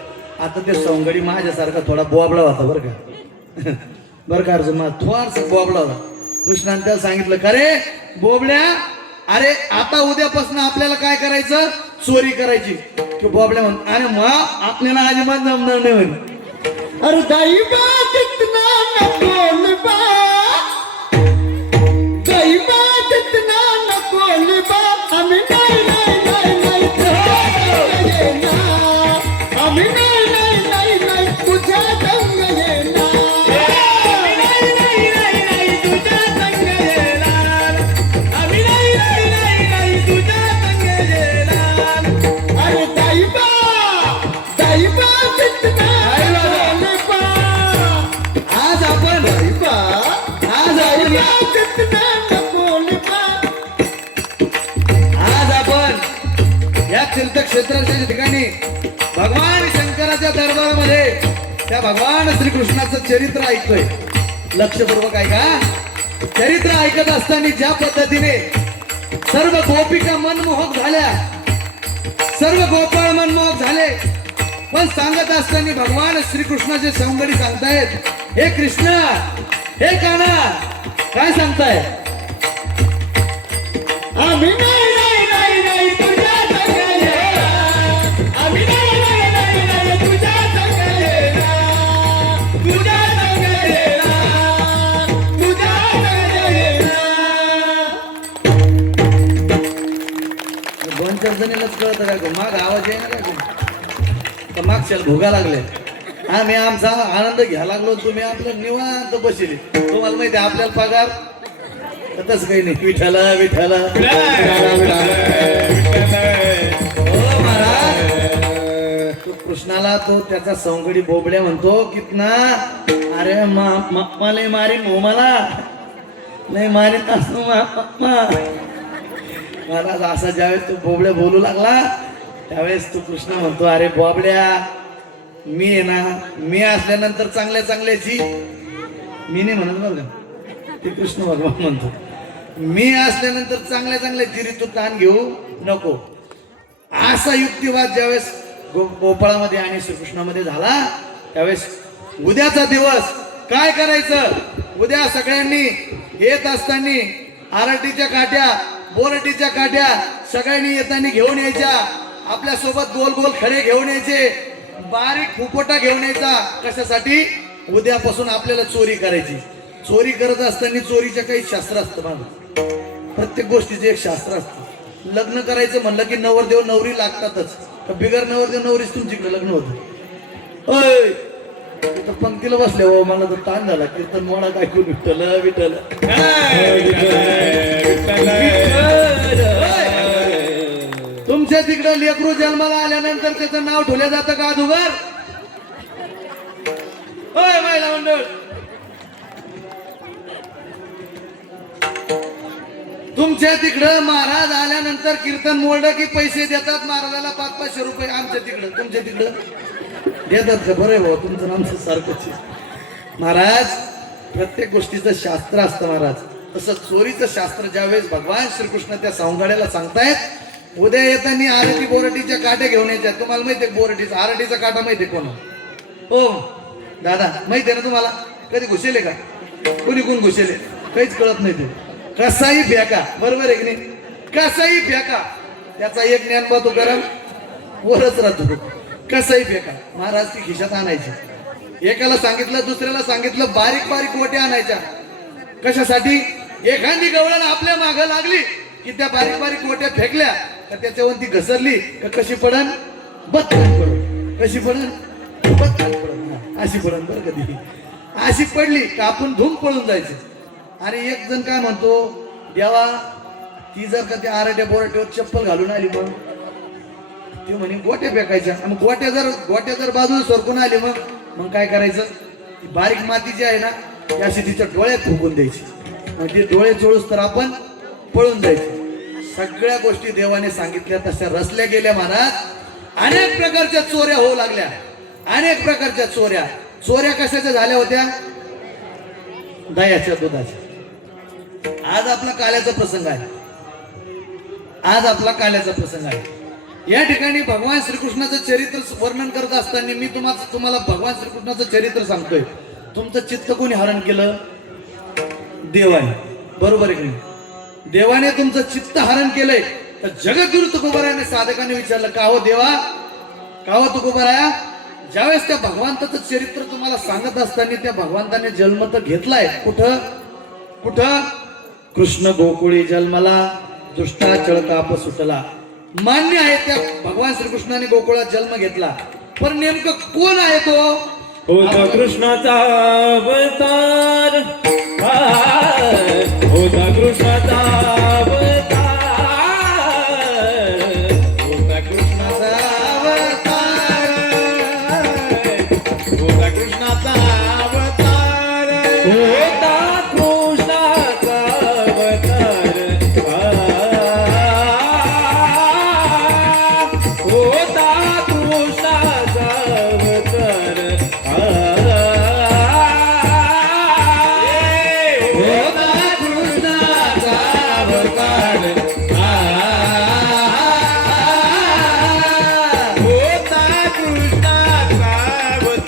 आता ते सवंगडी माझ्यासारखा थोडा बोबला होता बरं का. बरं का अर्जुन, थोडासा बोबला होता. कृष्णाने त्याला सांगितलं का रे बोबड्या, अरे आता उद्यापासून आपल्याला काय करायचं, चोरी करायची. तो बोबड्या म्हणतो अरे मग आपल्याला अजिबात जमणार नाही म्हणे. अरे दैवा कितना न बोलबा, दैवा कितना न बोलबा. आम्ही नाही नाही नाही नाही येणार, आम्ही नाही नाही नाही नाही तुझ्या संग येणार. आम्ही नाही नाही नाही नाही तुझ्या संग येणार, आम्ही नाही नाही नाही नाही तुझ्या संग येणार. अरे दैवा दैवा कितना आज आपण या तीर्थक्षेत्राच्या ठिकाणी भगवान शंकराच्या दरबारामध्ये त्या भगवान श्रीकृष्णाचं चरित्र ऐकतोय. लक्षपूर्वक ऐका. चरित्र ऐकत असताना ज्या पद्धतीने सर्व गोपिका मनमोहक झाल्या, सर्व गोपाळ मनमोहक झाले, पण सांगत असताना भगवान श्रीकृष्णाचे सवंगडी सांगतायत, हे कृष्ण हे कान्हा काय सांगताय. आम्ही नाही नाही नाही नाही तुझ्या संग येणार, आम्ही नाही नाही नाही नाही तुझ्या संग येणार, तुझ्या संग येणार, तुझ्या संग येणार. दोन चार जणीलाच कळत काय गो, माग आवाज आहे ना काय गो, मागच्या भोगा लागले. आम्ही आमचा आनंद घ्यायला लागलो, तुम्ही आपलं निवांत बसले. तुम्हाला माहिती आपल्याला पगार तसं काही नाही. विठाला विठाला हो महाराज. तो कृष्णाला तो त्याचा सवंगडी बोबड्या म्हणतो कितना. अरे मला मारी मोमाला नाही मारी महाराज. असा ज्यावेळेस तो बोबड्या बोलू लागला त्यावेळेस तो कृष्ण म्हणतो अरे बोबड्या मी आहे ना, मी असल्यानंतर चांगल्या चांगल्याची मी नाही म्हणत बरं का, ते कृष्ण भगवान म्हणतो मी असल्यानंतर चांगल्या चांगल्याची री तू ताण घेऊ नको. असा युक्तिवाद ज्यावेळेस गोपाळामध्ये आणि श्रीकृष्णामध्ये झाला त्यावेळेस उद्याचा दिवस काय करायचं. उद्या सगळ्यांनी येत असताना आरटीच्या काठ्या बोरटीच्या काठ्या सगळ्यांनी येताना घेऊन यायच्या. आपल्या सोबत गोल गोल खडे घेऊन यायचे, बारीक फुफोटा घेऊन यायचा. कशासाठी, उद्यापासून आपल्याला चोरी करायची. चोरी करत असताना चोरीच्या काही शास्त्र असतं बघा, प्रत्येक गोष्टीचे एक शास्त्र असतं. लग्न करायचं म्हणलं की नवरदेव नवरी लागतातच, बिगर नवरदेव नवरीच तुमच्याकडे लग्न होतं. अय तिथं पंक्तीला बसले हो, मला तर ताण झाला. कीर्तन मोडा काय करू, विठ्ठल विठ्ठल. तुमच्या तिकडं लेकरू जन्माला आल्यानंतर त्याचं नाव ठेवलं जातं का अगोदर. होय महिला मंडळ, तुमच्या तिकडं महाराज आल्यानंतर कीर्तन मोडलं की पैसे देतात महाराजाला 500-500 रुपये. आमच्या तिकडं तुमच्या तिकडं देतात का. बरं भाऊ तुमचं आमचं सारखंच. महाराज प्रत्येक गोष्टीचं शास्त्र असतं महाराज. तसं चोरीचं शास्त्र ज्यावेळेस भगवान श्रीकृष्ण त्या सवंगड्याला सांगतायत, उद्या येताना आरती बोरटीच्या काट्या घेऊन यायच्या. तुम्हाला माहितीये बोरटीचा आरटीचा काटा माहितीये कोण हो दादा, माहितीये ना तुम्हाला. कधी घुसेले का, कोणी कोण घुसेले काहीच कळत नाही. ते कसाही फेका, बरोबर आहे की नाही, कसाही फेका. त्याचा एक ज्ञान तो गरम वरच राहतो. कसाही फेका. महाराज ती खिशात आणायची. एकाला सांगितलं दुसऱ्याला सांगितलं, बारीक बारीक गोट्या आणायच्या. कशासाठी, एखादी गवळण आपल्या मागं लागली की त्या बारीक बारीक गोट्या फेकल्या का त्याच्यावर ती घसरली का कशी पडन, बत्तन पडन. कशी पडन, बत्तन पडन, अशी पडन बरं कधी. अशी पडली का आपण धूम पळून जायचं. आणि एक जण काय म्हणतो, देवा ती जर का त्या आरट्या बोराट्यावर चप्पल घालून आली मग, ती म्हणे गोट्या फेकायच्या. आणि गोट्या जर बाजूला सरकून आली मग काय करायचं, ती बारीक माती जी आहे ना ती अशी तिच्या डोळ्यात फुकून द्यायची. मग ते डोळे चोळूस तर आपण पळून जायचे. सगळ्या गोष्टी देवाने सांगितल्या तशा रचल्या गेल्या महाराज. अनेक प्रकारच्या चोऱ्या होऊ लागल्या, अनेक प्रकारच्या चोऱ्या कशाच्या झाल्या होत्या, दह्याच्या दुधाच्या. आज आपला काल्याचा प्रसंग आहे, आज आपला काल्याचा प्रसंग आहे. या ठिकाणी भगवान श्रीकृष्णाचं चरित्र वर्णन करत असताना मी तुम्हाला भगवान श्रीकृष्णाचं चरित्र सांगतोय. तुमचं चित्त कोणी हरण केलं, देवाने, बरोबर आहे की नाही? देवाने तुमचं चित्त हरण केलंय. तर जगद्गुरु तुकोबारायाने साधकाने विचारलं, का हो देवा, का हो तुकोबाराया, ज्यावेळेस त्या भगवंताचं चरित्र तुम्हाला सांगत असताना त्या भगवंताने जन्म तर घेतलाय, कुठं कुठं, कृष्ण गोकुळी जन्मला, दुष्टा चळकाप सुटला. मान्य आहे त्या भगवान श्रीकृष्णाने गोकुळात जन्म घेतला, पण नेमकं कोण आहे तो, होता कृष्णाचा अवतार, होता कृष्णाचा अवतार, होता कृष्णाचा अवतार, होता कृष्णाचा अवतार, होता कृष्णाचा अवतार, होता कृष्णाचा अवतार, होता कृष्णाचा अवतार, होता कृष्णाचा अवतार, होता कृष्णाचा अवतार,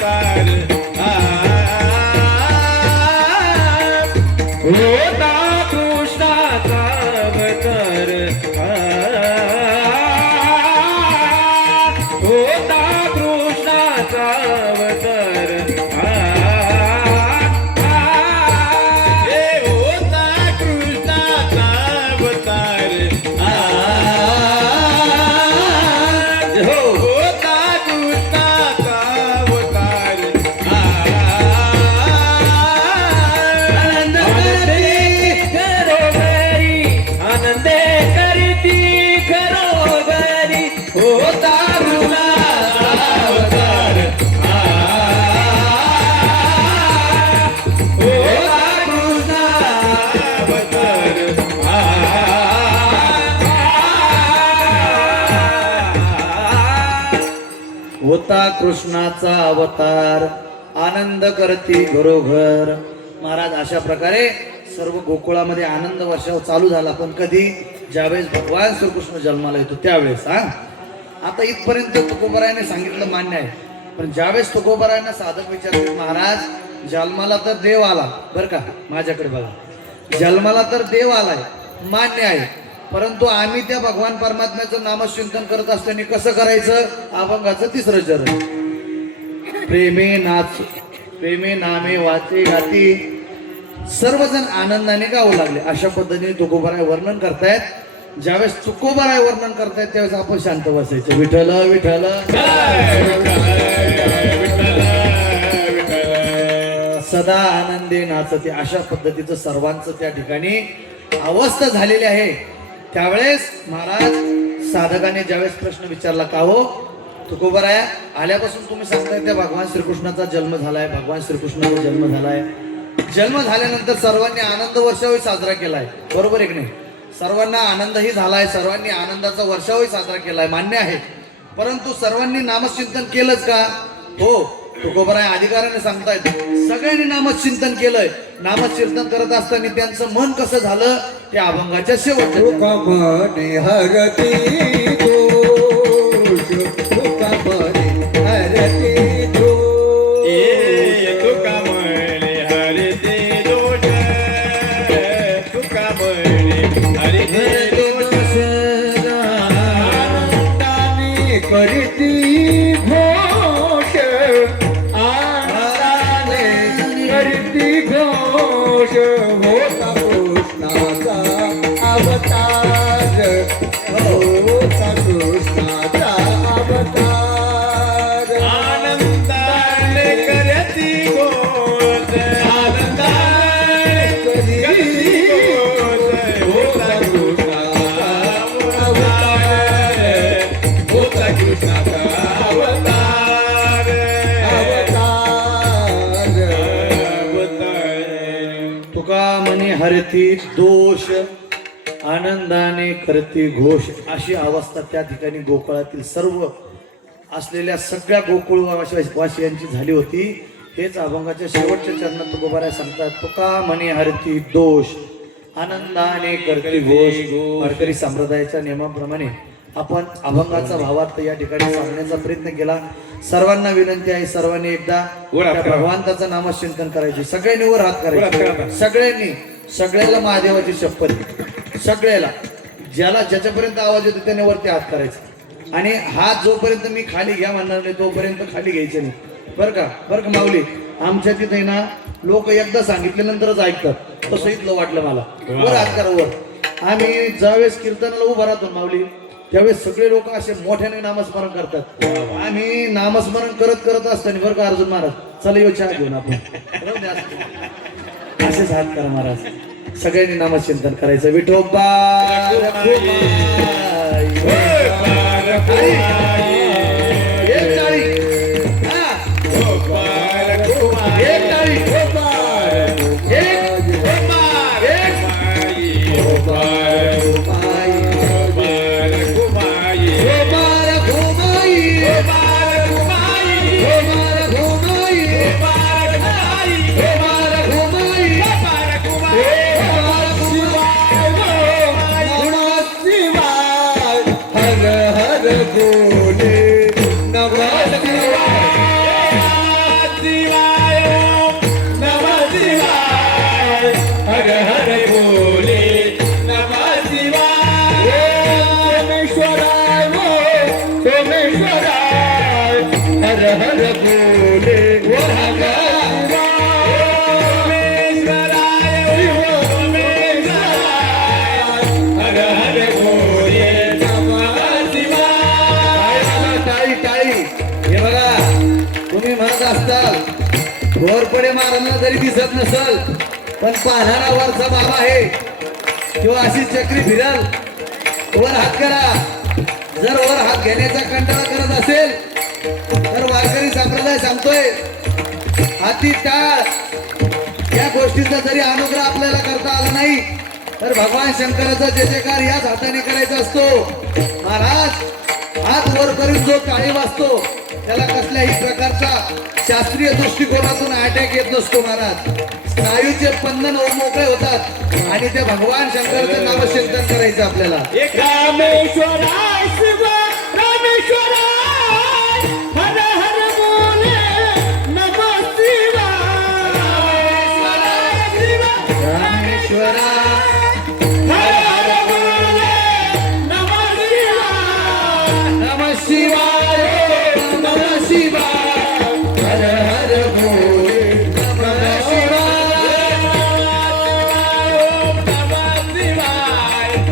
होता कृष्णाचा अवतार, होता कृष्णाचा अवतार, होता कृष्णाचा अवतार, आनंदे करती घरोघरी, होता कृष्णाचा अवतार, होता कृष्णाचा अवतार, होता कृष्णाचा अवतार, आनंद करती घरोघर. महाराज अशा प्रकारे सर्व गोकुळामध्ये आनंद वर्षाव चालू झाला. पण कधी, ज्यावेळेस भगवान श्रीकृष्ण जन्माला येतो त्यावेळेस. आता इथपर्यंत तुकोबारायाने सांगितलं मान्य आहे. पण ज्यावेळेस तुकोबारायांना साधक विचारतात, महाराज जन्माला तर देव आला, बरं का, माझ्याकडे बघा, जन्माला तर देव आलाय, मान्य आहे, परंतु आम्ही त्या भगवान परमात्म्याचं नामचिंतन करत असताना कसं करायचं, अभंगाचं तिसरं चरण, प्रेमे नामे वाचे गाती, सर्वजण आनंदाने गाऊ लागले. अशा पद्धतीने तुकोबाराय वर्णन करतायत. ज्यावेळेस तुकोबाराय वर्णन करतायत त्यावेळेस आपण शांत बसायचं. विठ्ठल विठ्ठल सदा आनंदे नाचते. अशा पद्धतीचं सर्वांचं त्या ठिकाणी अवस्था झालेली आहे. त्यावेळेस महाराज साधकाने ज्यावेळेस प्रश्न विचारला, का हो तुकोबाराया, आल्यापासून तुम्ही सांगताय त्या भगवान श्रीकृष्णाचा जन्म झालाय, भगवान श्रीकृष्णाचा जन्म झालाय, जन्म झाल्यानंतर सर्वांनी आनंद वर्षावही साजरा केलाय, बरोबर आहे की नाही? सर्वांना आनंदही झालाय, सर्वांनी आनंदाचा वर्षावही साजरा केलाय, मान्य आहे. परंतु सर्वांनी नामचिंतन केलंच का? हो, तुकोबाराय अधिकाराने सांगतायत सगळ्यांनी नामचिंतन केलंय. नामचिंतन करत असताना त्यांचं मन कसं झालं, त्या अभंगाच्या शेवटच्या मने हरती दोष, तुका मने हरती दोष, तुका म्हणे हरते दोष, तुका म्हणे हरते दोष, आनंदाने करती घोष, आनंदाने करती घोष, होता कृष्णाचा अवतार, होता कृष्णाचा अवतार, आनंदाने करती घोष, कृष्णाचा अवतार अवतार तुका म्हणे हरती दोष आनंदाने करती घोष अशी अवस्था त्या ठिकाणी गोकुळातील सर्व असलेल्या सगळ्या गोकुळवासियांची झाली होती. हेच अभंगाच्या शेवटच्या चरणात तुकोबाराय सांगतात. तुका म्हणे हरती दोष आनंदाने करती घोष. वारकरी संप्रदायाच्या नियमाप्रमाणे आपण अभंगाचा भावार्थ या ठिकाणी सांगण्याचा प्रयत्न केला. सर्वांना विनंती आहे, सर्वांनी एकदा त्या भगवंताचं नामचिंतन करायचे. सगळ्यांनी वर हात करायचे. सगळ्यांनी, सगळ्याला महादेवाची शपथ, सगळ्याला ज्याला ज्याच्यापर्यंत आवाज येतो त्याने वरती हात करायचा. आणि हात जोपर्यंत मी खाली घ्या म्हणणार नाही तोपर्यंत खाली घ्यायचे नाही. बरं का माऊली. आमच्या तिथे ना लोक एकदा सांगितल्यानंतरच ऐकतात. तसं इथलं वाटलं मला. वर हात करा वर. आम्ही ज्यावेळेस कीर्तनाला उभा राहतो माऊली त्यावेळेस सगळे लोक असे मोठ्याने नामस्मरण करतात. आम्ही नामस्मरण करत असताना बरं का अर्जुन महाराज चला येऊ चहा घेऊन आपण असेच हात करा महाराज. सगळ्यांनी नामचिंतन करायचं. विठोबा घोरपडे महाराजांना जरी दिसत नसल पण पाहणारा वरचा बाबा आहे किंवा अशी चक्री फिरल. वर हात करा. जर वर हात घेण्याचा कंटाळा करत असेल तर वारकरी संप्रदाय सांगतोय हाती टाळ. या गोष्टीचा जरी अनुग्रह आपल्याला करता आला नाही तर भगवान शंकराचा जयजयकार याच हाताने करायचा असतो. महाराज हात वर करून जो टाळी वाजतो त्याला कसल्याही प्रकारचा शास्त्रीय दृष्टिकोनातून अटॅक येत नसतो महाराज. स्नायूचे स्पंदन मोकळे होतात आणि ते भगवान शंकराचं नामचिंतन करायचं आपल्याला. रामेश्वराय शिव रामेश्वराय हर हर बोले नमः शिवाय. रामेश्वरा हर हर बोले नमः शिवाय. नमः शिवाय नमः शिवाय हर हर भोले नमः शिवाय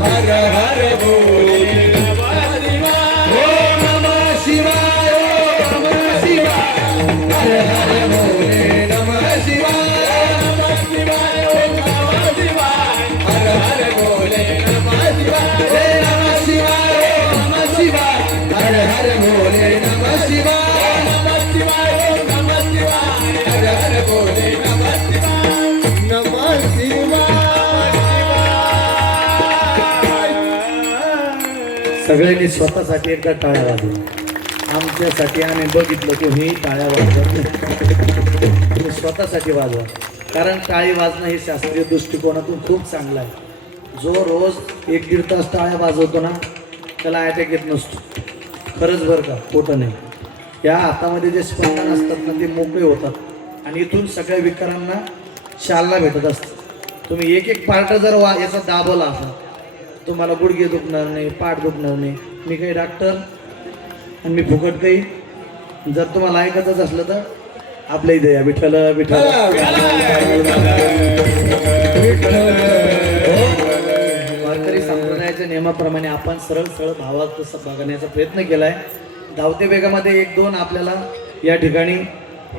हर हर बोले नमः शिवाय. ओम नमः शिवाय ओम नमः शिवाय हर हर भोले नमः शिवाय नमः शिवाय ओम नमः शिवाय हर हर बोले नमः शिवाय. हे नमः शिवाय ओम नमः शिवाय हर हर भोले नमः शिवाय नमः शिवाय ओम नमः शिवाय हर हर बोले नमः शिवाय. नमः शिवाय. सगळ्यांनी स्वतःसाठी एकदा टाळ्या वाजवल्या. आमच्यासाठी आम्ही बघितलं की हे टाळ्या वाजवत तुम्ही स्वतःसाठी वाजवा. कारण टाळी वाजणं हे शास्त्रीय दृष्टिकोनातून खूप चांगलं आहे. जो रोज 1-1.5 तास टाळ्या वाजवतो ना त्याला अटॅक येत नसतो. खरंच बरं का, खोटं नाही. या हातामध्ये जे स्पंदन असतात ना ते मोकळे होतात आणि इथून सगळ्या विकारांना चालना भेटत असतं. तुम्ही एक पार्ट जर याचा दाबवला असा तुम्हाला गुडघे दुखणार नाही, पाठ दुखणार नाही. मी काही डॉक्टर आणि मी फुकट काही. जर तुम्हाला ऐकायचंच असलं तर आपल्या इथे या. विठ्ठल विठ्ठल वारकरी संप्रदायाच्या नियमाप्रमाणे आपण सरळ भावात बघण्याचा प्रयत्न केलाय. धावते वेगामध्ये 1-2 आपल्याला या ठिकाणी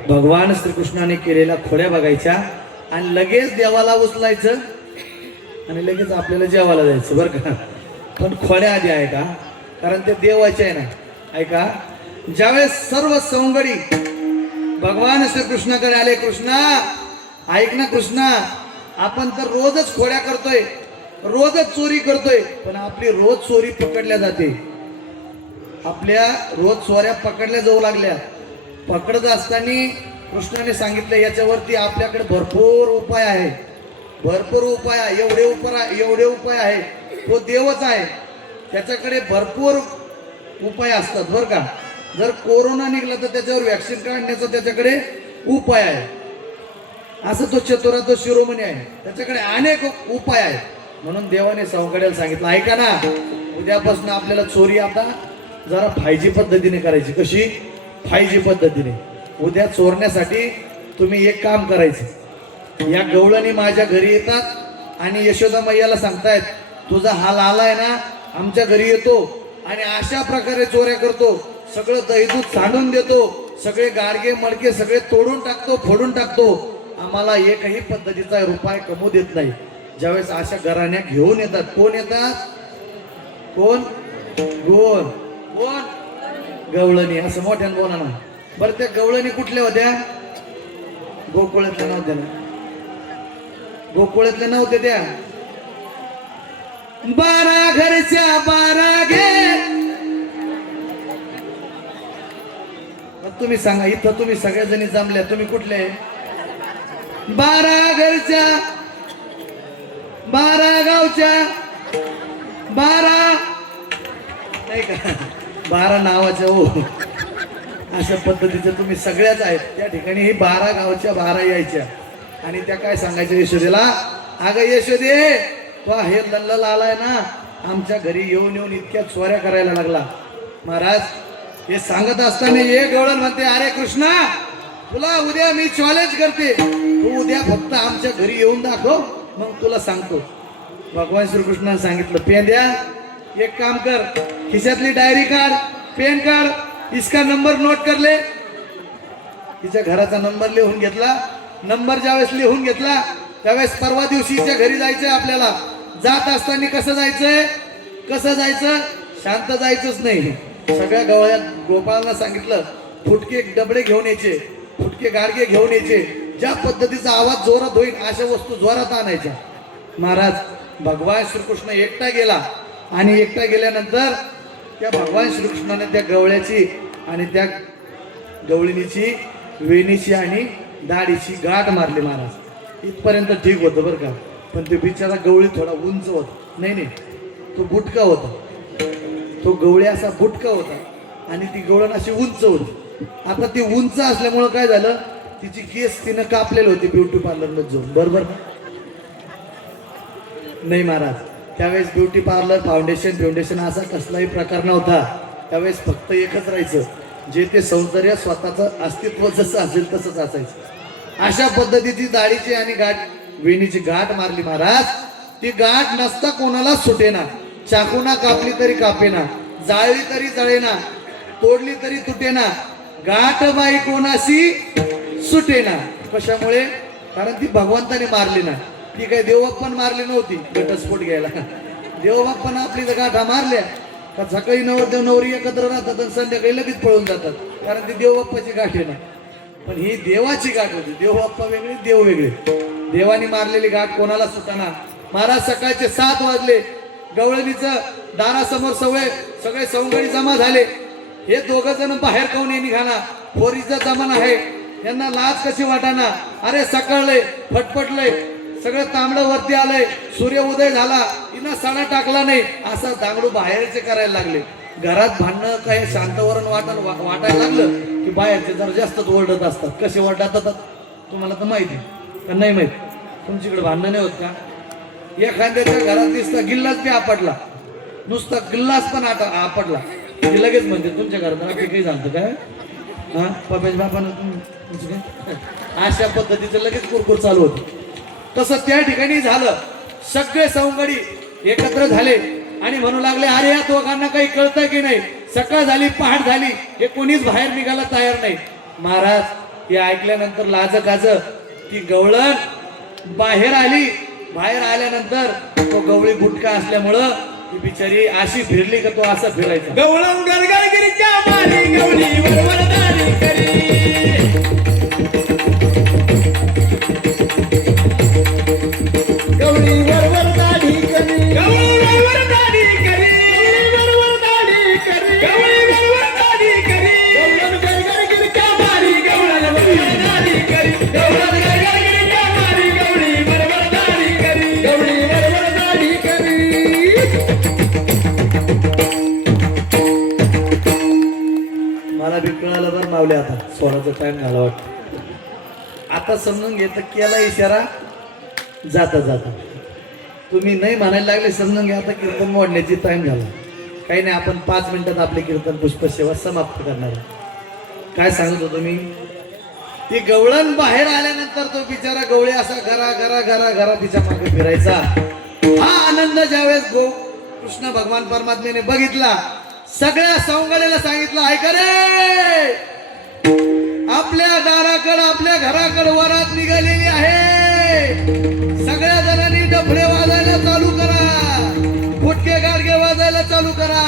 भगवान श्रीकृष्णाने केलेल्या खोड्या बघायच्या आणि लगेच देवाला उचलायचं आणि लगेच आपल्याला जेवायला जायचं बरं का. पण खोड्या आधी आहे का, कारण ते देवाचे आहे ना ऐका, ज्यावेळेस सर्व सवंगडी भगवान श्रीकृष्णाकडे आले, कृष्णा ऐक ना कृष्णा, आपण तर रोजच खोड्या करतोय, रोजच चोरी करतोय, पण आपली रोज चोरी पकडल्या जाते, आपल्या रोज चोऱ्या पकडल्या जाऊ लागल्या. पकडत असताना कृष्णाने सांगितलं याच्यावरती आपल्याकडे भरपूर उपाय आहे, भरपूर उपाय आहे, एवढे उपाय आहे, तो देवच आहे, त्याच्याकडे भरपूर उपाय असतात बरं का. जर कोरोना निघला तर त्याच्यावर वॅक्सिन काढण्याचा त्याच्याकडे उपाय आहे, असं तो चतुरा तो शिरोमणी आहे, त्याच्याकडे अनेक उपाय आहेत. म्हणून देवाने सावकाड्याला सांगितलं, ऐका ना, उद्यापासून आपल्याला चोरी आता जरा 5G पद्धतीने करायची. कशी? 5G पद्धतीने. उद्या चोरण्यासाठी तुम्ही एक काम करायचं, या गवळणी माझ्या घरी येतात आणि यशोदा मैयाला सांगतायत, तुझा हा लाला आहे ना आमच्या घरी येतो आणि अशा प्रकारे चोऱ्या करतो, सगळं दहीदूध सांडून देतो, सगळे गाडगे मडके सगळे तोडून टाकतो, फोडून टाकतो, आम्हाला एकही पद्धतीचा रुपये कमवू देत नाही. ज्यावेळेस अशा घराण्या घेऊन येतात, कोण येतात? कोण? कोण? कोण? गवळणी. असं मोठ्यानं बोला ना. बरं, त्या गवळणी कुठल्या होत्या? गोकुळातल्या नव्हत्या ना, गोकुळातल्या नव्हत्या त्या. 12 घरच्या 12 घे. तुम्ही सांगा, इथं तुम्ही सगळ्याजणी जमल्या, तुम्ही कुठले? 12 घरच्या 12 गावच्या 12 नाही का, 12 नावाच्या. हो, अशा पद्धतीच्या तुम्ही सगळ्याच आहेत. त्या ठिकाणी ही 12 गावच्या 12 यायच्या आणि त्या काय सांगायच्या यशोदेला, अगं यशोदे, तो हे लल्ल आलाय ना आमच्या घरी येऊन येऊन इतक्या चोऱ्या करायला लागला. महाराज हे सांगत असताना एक गवळण म्हणते, अरे कृष्णा, तुला उद्या मी चॅलेंज करते, तू उद्या फक्त आमच्या घरी येऊन दाखव, मग तुला सांगतो. भगवान श्रीकृष्णाने सांगितलं, पेन द्या, एक काम कर, खिशातली डायरी काढ, पेन काढ, इसका नंबर नोट कर ले. तिच्या घराचा नंबर लिहून घेतला. नंबर ज्यावेळेस लिहून घेतला त्यावेळेस परवा दिवशीच्या घरी जायचंय आपल्याला. जात असताना कसं जायचंय? कसं जायचं? शांत जायचंच नाही. सगळ्या गवळ्यात गोपाळांना सांगितलं, फुटके डबडे घेऊन यायचे, फुटके गाडगे घेऊन यायचे, ज्या पद्धतीचा आवाज जोरात होईल अशा वस्तू जोरात आणायच्या. महाराज भगवान श्रीकृष्ण एकटा गेला आणि एकटा गेल्यानंतर त्या भगवान श्रीकृष्णाने त्या गवळ्याची आणि त्या गवळणीची वेणीची आणि दाढीची गाठ मारली. महाराज इथपर्यंत ठीक होतं बरं का, पण ते बिचारा गवळी थोडा उंच होता. नाही, तो बुटका होता, तो गवळी असा बुटका होता आणि ती गवळण अशी उंच होती. आता ती उंच असल्यामुळं काय झालं, तिची केस तिनं कापलेली होती ब्युटी पार्लरमध्ये जाऊन. बरोबर नाही महाराज? त्यावेळेस ब्युटी पार्लर, फाउंडेशन असा कसलाही प्रकार नव्हता. त्यावेळेस फक्त एकच राहायचं, जे ते सौंदर्य स्वतःचं अस्तित्व जसं असेल तसंच असायचं. अशा पद्धतीची दाढीची आणि वेणीची गाठ मारली. महाराज ती गाठ नसता कोणाला सुटेना, चाकूना कापली तरी कापेना, जाळली तरी जळेना, तोडली तरी तुटेना, गाठ बाई कोणाशी सुटेना. कशामुळे? कारण ती भगवंताने मारली ना. ती काही देवबाप्पान मारली नव्हती घटस्फोट घ्यायला. देवबाप्पानं आपली गाठा मारल्या का सकाळी नवरदेव नवरी एकत्र राहतात आणि संध्याकाळी लगेच पळून जातात, कारण ती देवबाप्पाची गाठ आहे ना. पण ही देवाची गाठ होती. देवबाप्पा वेगळे, देव वेगळे. देवानी मारलेली गाठ कोणाला सुटाना. महाराज सकाळचे 7 वाजले, गवळणीचं दारासमोर सगळे सवंगडी जमा झाले. हे 2 जण बाहेर काऊन निघाला, पोरीचा जमाना आहे, यांना लाज कशी वाटाना. अरे सकाळले, फटफटलंय, सगळं तांबडं वरती आलंय, सूर्य उदय झाला, इना साडा टाकला नाही, असं दांगडू बाहेरचे करायला लागले. घरात भांडणं काय शांतवरण वाटायला लागलं की बाहेरचे जरा जास्तच ओरडत असतात. कसे ओरडतात तुम्हाला तर माहिती का नाही माहिती? तुमच्याकडे भांडणं नाही होत का? एखाद्याच्या घरात दिसता गिल्लास बी आपटला, नुसता गिल्लास पण आपटला की लगेच म्हणते तुमच्या घरात काही झालं काय? हा पप्याच्या बापानं अशा पद्धतीचं लगेच कुरकुर चालू होती. तसं त्या ठिकाणी झालं. सगळे सवंगडी एकत्र झाले आणि म्हणू लागले, अरे या दोघांना काही कळतं की नाही? सकाळ झाली, पहाट झाली, हे कोणीच बाहेर निघायला तयार नाही. महाराज हे ऐकल्यानंतर लाजकाज ती गवळण बाहेर आली. बाहेर आल्यानंतर तो गवळी बुटका असल्यामुळं ती बिचारी अशी फिरली का तो असा फिरायचा. गवळण गरगरगिरीच्या मारी गवळी वरवरदारी करी गवळी वरवर दाढी करी गवळी वरवरदारी करी वरवर दाढी करी गवळी वरवरदारी करी गवळण गरगरगिरीच्या मारी गवळण वरवरदारी करी गवळण गरगरगिरीच्या मारी गवळी वरवरदारी करी गवळी वरवर दाढी करी. मला बी कळालं बरं मावले आता सोडाचा टाइम झाला वाटतं. आता समजून घेतं केला इशारा जाता जाता तुम्ही नाही म्हणायला लागले समजून घ्या आता कीर्तन मोडण्याची टाइम झाला. काही नाही आपण 5 मिनिटात आपले कीर्तन पुष्पसेवा समाप्त करणार आहे. काय सांगत होतो मी ती गवळण बाहेर आल्यानंतर तो बिचारा गवळे असा घरा घरा घरा घरा तिच्या मागे फिरायचा. हा आनंद ज्यावेळेस कृष्ण भगवान परमात्म्याने बघितला सगळ्या सौंगाड्याला सांगितलं ऐका रे आपल्या दाराकडं आपल्या घराकडं वरात निघालेली आहे. सगळ्या जणांनी डफडे वाजायला चालू करा, फुटके गाडगे वाजायला चालू करा,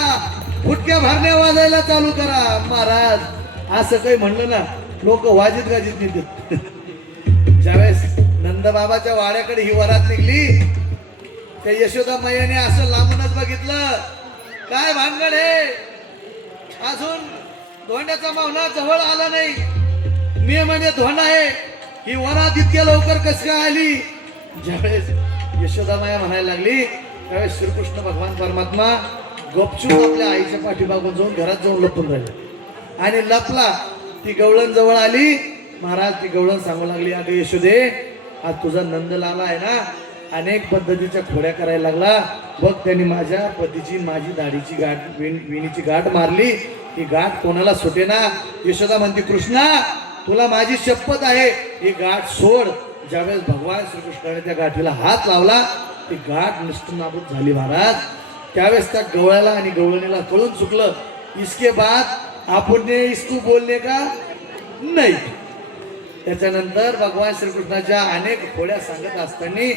फुटक्या भरण्या वाजायला चालू करा. महाराज असं काही म्हणलं ना लोक वाजित गाजीत नेतात. ज्यावेळेस नंदबाबाच्या वाड्याकडे ही वरात निघली त्या यशोदा मैयाने असं लांबूनच बघितलं काय भानगड आहे. अजून धोंड्याचा मावला जवळ आला नाही. मी म्हणजे धोंडा आहे ही वरात इतक्या लवकर कस काय आली. ज्यावेळेस यशोदा माया म्हणायला लागली त्यावेळेस श्रीकृष्ण भगवान परमात्मा गपचूप आपल्या आईच्या पाठीमागून जाऊन घरात जाऊन लपून राहिले आणि लपला. ती गवळण जवळ आली. महाराज ती गवळण सांगू लागली अगं यशोदे आज तुझा नंद लाला आहे ना अनेक पद्धतीच्या खोड्या करायला लागला बघ त्यांनी माझ्या पतीची माझी दाढीची गाठ विणीची गाठ मारली. ही गाठ कोणाला सुटे ना. यशोदा म्हणते कृष्णा तुला माझी शपथ आहे ही गाठ सोड. ज्यावेळेस भगवान श्रीकृष्णाने त्या गाठीला हात लावला ती गाठ निष्ठनाबूत झाली. महाराज त्यावेळेस त्या गवळ्याला आणि गवळणीला कळून चुकलं इसके बाद आपण इसको बोलणे का नाही. त्याच्यानंतर भगवान श्रीकृष्णाच्या अनेक खोड्या सांगत असताना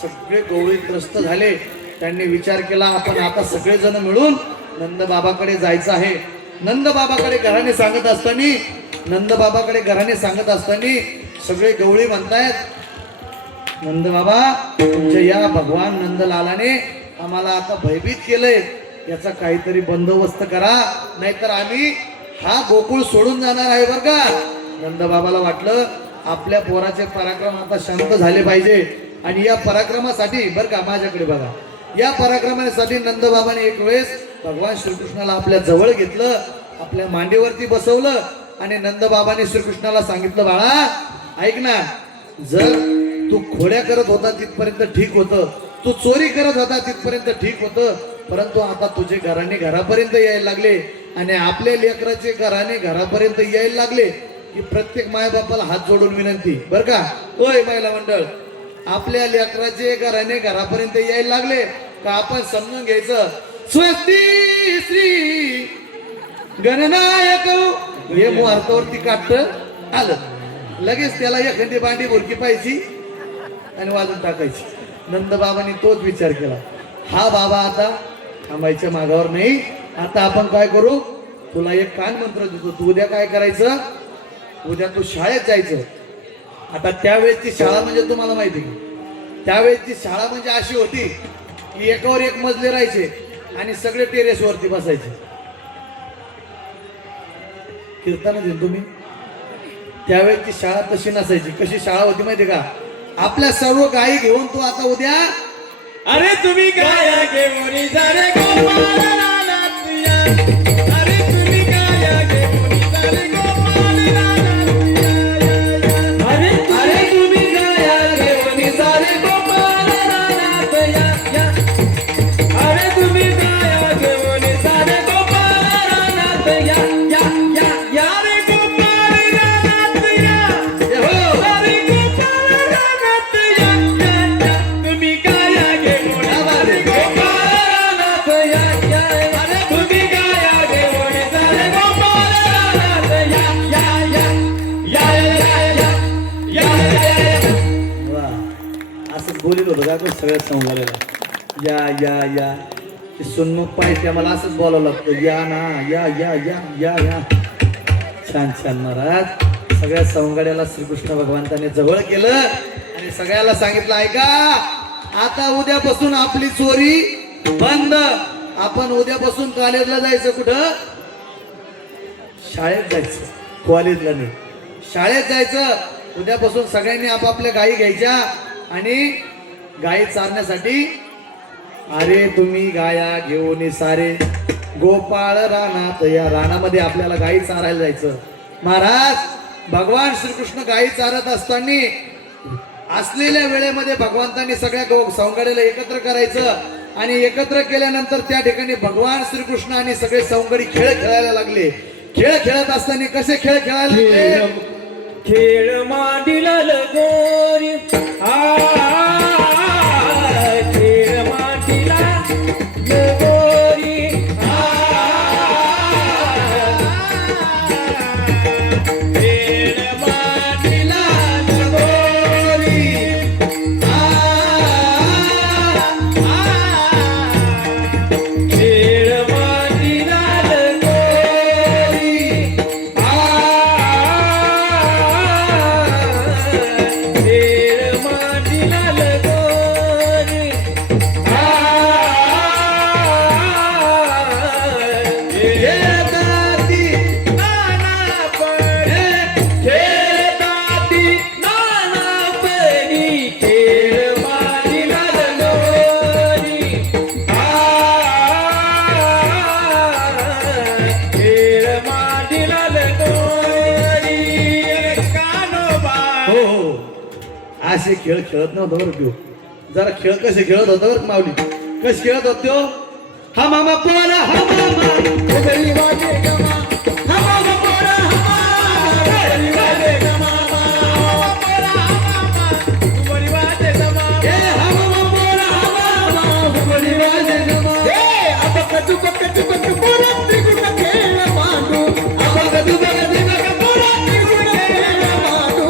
सगळे गवळी त्रस्त झाले. त्यांनी विचार केला आपण आता सगळेजण मिळून नंदबाबाकडे जायचं आहे. नंदबाबाकडे घराने सांगत असताना सगळे गवळी म्हणतायत नंदबाबा तुमच्या या भगवान नंदलालाने आम्हाला आता भयभीत केलंय याचा काहीतरी बंदोबस्त करा नाहीतर आम्ही हा गोकुळ सोडून जाणार आहे बरं का. नंदबाबाला वाटलं आपल्या पोराचे पराक्रम आता शांत झाले पाहिजे आणि या पराक्रमासाठी बरं का माझ्याकडे बघा या पराक्रमासाठी नंदबाबाने एक वेळेस भगवान श्रीकृष्णाला आपल्या जवळ घेतलं आपल्या मांडीवरती बसवलं आणि नंदबाबाने श्रीकृष्णाला सांगितलं बाळा ऐक ना जर तू खोड्या करत होता तिथपर्यंत ठीक होतं तू चोरी करत होता तिथपर्यंत ठीक होतं परंतु आता तुझे घराने घरापर्यंत यायला लागले आणि आपल्या लेकराचे घराने घरापर्यंत यायला लागले की प्रत्येक मायबापाला हात जोडून विनंती बरं का ओय महिला मंडळ आपल्या लेकराचे घराने घरापर्यंत यायला लागले का आपण समजून घ्यायचं स्वस्ती श्री गणनायक हे मुहूर्तावरती काढत आलं लगेच त्याला एखादी भांडी बुरकी पाहिजे आणि वाजून टाकायची. नंदबाबांनी तोच विचार केला हा बाबा आता थांबायच्या मागावर नाही. आता आपण काय करू तुला एक कान मंत्र देतो तू उद्या काय करायचं उद्या तू शाळेत जायचं. आता त्यावेळेसची शाळा म्हणजे तुम्हाला माहिती आहे त्यावेळेसची शाळा म्हणजे अशी होती की एकावर एक मजले राहायचे आणि सगळे टेरेसवरती बसायचे. कीर्तन देतो तुम्ही त्यावेळेसची शाळा तशी नसायची. कशी शाळा होती माहिती का आपल्या सर्व गायी घेऊन तू आता उद्या अरे तुम्ही गाया घेऊन जा रे गोपाल नानात या. अरे तुम्ही गाया घेऊन जा रे गोपाल नानात या. अरे तुम्ही गाया घेऊन जा रे गोपाल नानात या. अरे तुम्ही गाया घेऊन जा रे गोपाल नानात या. या रे गोपाल नानात या. अरे गोपाल नानात या. तुम्ही गाया घेऊन जा रे गोपाल नानात या. अरे तुम्ही गाया घेऊन जा रे गोपाल नानात या. वा असं बोलित होतं का तो सगळ्यात संघालेला या या या की सुनमुख पाहिजे मला असंच बोलावं लागतं, या ना या या या या या. छान छान महाराज. सगळ्या सवंगड्याला श्रीकृष्ण भगवंताने जवळ केलं आणि सगळ्याला सांगितलं, ऐका आता उद्यापासून आपली चोरी बंद. आपण उद्यापासून कॉलेजला जायचं. कुठं? शाळेत जायचं. कॉलेजला नाही, शाळेत जायचं. उद्यापासून सगळ्यांनी आपापल्या गायी घ्यायच्या आणि गायी चारण्यासाठी. अरे तुम्ही गाया घेऊन सारे गोपाळ रानात, या रानामध्ये आपल्याला गायी चारायला जायचं. महाराज भगवान श्रीकृष्ण गायी चारत असताना असलेल्या वेळेमध्ये भगवंतांनी सगळ्या सवंगड्याला एकत्र करायचं आणि एकत्र केल्यानंतर त्या ठिकाणी भगवान श्रीकृष्ण आणि सगळे सवंगडी खेळ खेळायला लागले. खेळ खेळत असताना कसे खेळ खेळायला लागले? खेळ मांडीला लगोरी खेळ मांडीला लगोरी खेळ मांडीला लगोरी खेळ मांडीला लगोरी खेळ मांडीला लगोरी खेळताती नाना परी खेळताती नाना परी खेळ मांडीला लगोरी खेळ मांडीला लगोरी कानोबा. हो हो, असे खेळ खेळत नव्हतं बरं त्यो. जरा खेळ कसे खेळत होता बरं माऊली. कसे खेळत होत त्यो? हा मामा पोरा हा मामा घरी वाजे गमा हवा पोरा हवा घरी वाजे गमा हवा पोरा हवा घरी वाजे गमा ए हा मामा पोरा हा मामा घरी वाजे गमा ए अपकटू पकटू पकटू पोरा त्रिगुण खेळ मांडू अपकटू पकटू पकटू पोरा त्रिगुण खेळ मांडू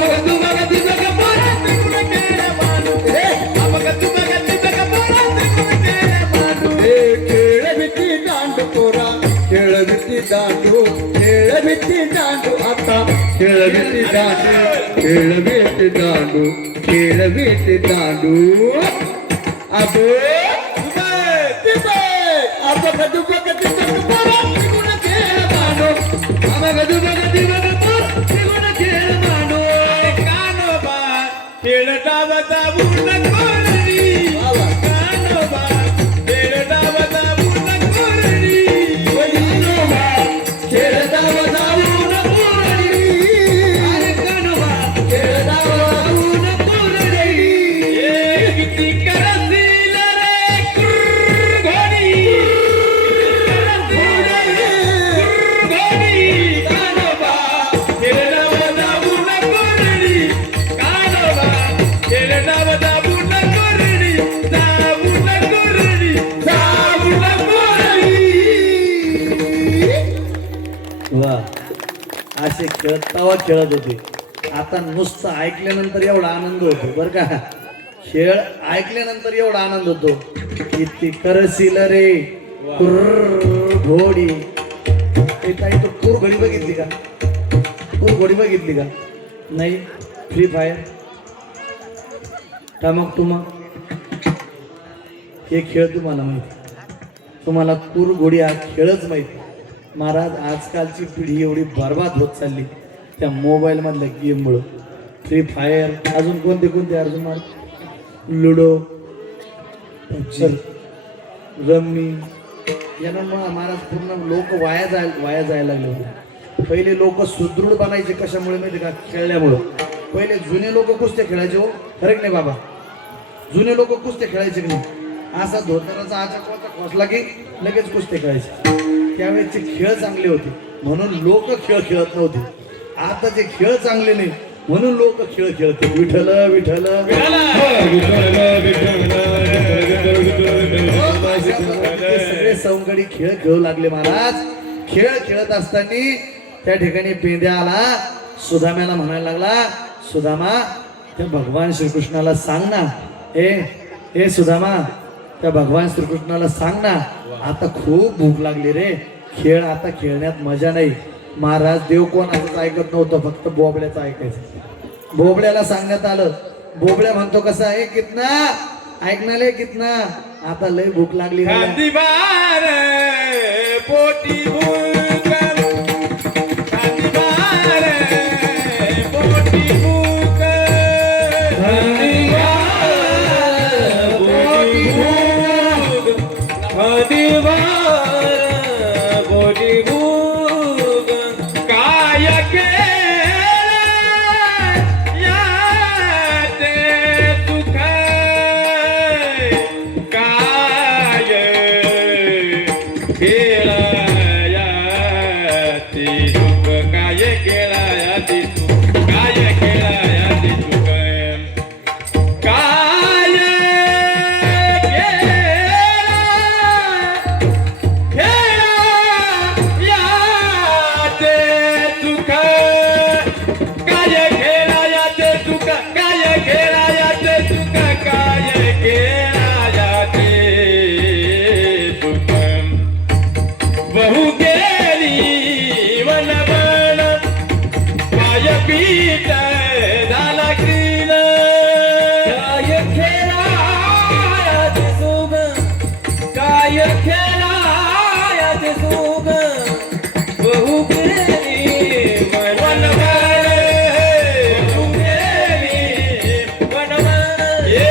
अपकटू पकटू पकटू पोरा त्रिगुण खेळ मांडू ए अपकटू पकटू पकटू पोरा त्रिगुण खेळ मांडू ए खेळ भीती दांडू पोरा खेळ भीती दांडू खेळ भीती दांडू आता खेळ भीती दांडू खेळ भीती दांडू खेळ भीती दांडू अबो अपकटू पकटू पकटू पोरा त्रिगुण खेळ मांडू अपकटू पकटू पकटू पोरा त्रिगुण खेळ मांडू कानोबा खेळ डावा दाबू नकोरी कानोबा खेळ डावा दाबू नकोरी कानोबा खेळ डावा दाबू नकोरी अरे कानोबा खेळ डावा दाबू नकोरी किती करतील रे घोडी घोडी कानोबा खेळ डावा दाबू नकोरी कानोबा खेळ डावा दाबू नकोरी दाबू नकोरी दाबू नकोरी. वा, असे खेळ तवा खेळत होते. आता नुसतं ऐकल्यानंतर एवढा आनंद होतो बरं का. खेळ ऐकल्यानंतर एवढा आनंद होतो. किती करशील रे कुर्र घोडी. हे काही तो कुर घोडी बघितली का? कुर घोडी बघितली का? नाही. फ्री फायर टमक टुमक हे खेळ तुम्हाला माहिती. तुम्हाला कुर घोडी हा खेळच माहिती. महाराज आजकालची पिढी एवढी बर्बाद होत चालली त्या मोबाईलमधल्या गेममुळं. फ्री फायर, अजून कोणते कोणते अर्जुन मार, लुडो, चल रम्मी, यानं महाराज पूर्ण लोक वाया जायला लागले होते. पहिले लोक सुदृढ बनायचे कशामुळे माहिती का? खेळल्यामुळं. पहिले जुने लोक कुस्त्या खेळायचे. हो खरं की नाही बाबा? जुने लोक कुस्त्या खेळायचे की नाही? असा धोतराचा आचाकवाचा खोसला की लगेच कुस्त्या खेळायचे. त्यावेळेचे खेळ चांगले होते म्हणून लोक खेळ खेळत नव्हते. आताचे खेळ चांगले नाही म्हणून लोक खेळ खेळते. विठ्ठल विठ्ठल सगळे सवंगडी खेळ खेळू लागले महाराज. खेळ खेळत असताना त्या ठिकाणी पेंद्या आला. सुदाम्याला म्हणायला लागला, सुदामा त्या भगवान श्रीकृष्णाला सांग ना, ए सुदामा त्या भगवान श्रीकृष्णाला सांग ना, आता खूप भूक लागली रे, खेळ आता खेळण्यात मजा नाही. महाराज देव कोण असंच ऐकत नव्हतं, फक्त बोबड्याचं ऐकायचं. बोबड्याला सांगण्यात आलं. बोबड्या म्हणतो कसा आहे, कितना ऐकणारे कितना, आता लय भूक लागली रे. खांदीबार पोटी भूक, खांदीबार पोटी भूक, खांदीबार पोटी भूक, खांदीबार पोटी भूक. काय केलं यात सुख, काय खेळायाचे सुख, काय खेळायाचे सुख, काय खेळायाचे सुख, काय खेळायाचे सुख, काय खेळायाचे सुख, काय खेळायाचे सुख, काय खेळायाचे सुख. बहु गेली वनवन, पाय पीठ झाला क्रीन, काय खेळायाचे सुख, काय खेळायाचे सुख. बहु गेली वनवन, बहु गेली वनवन. ये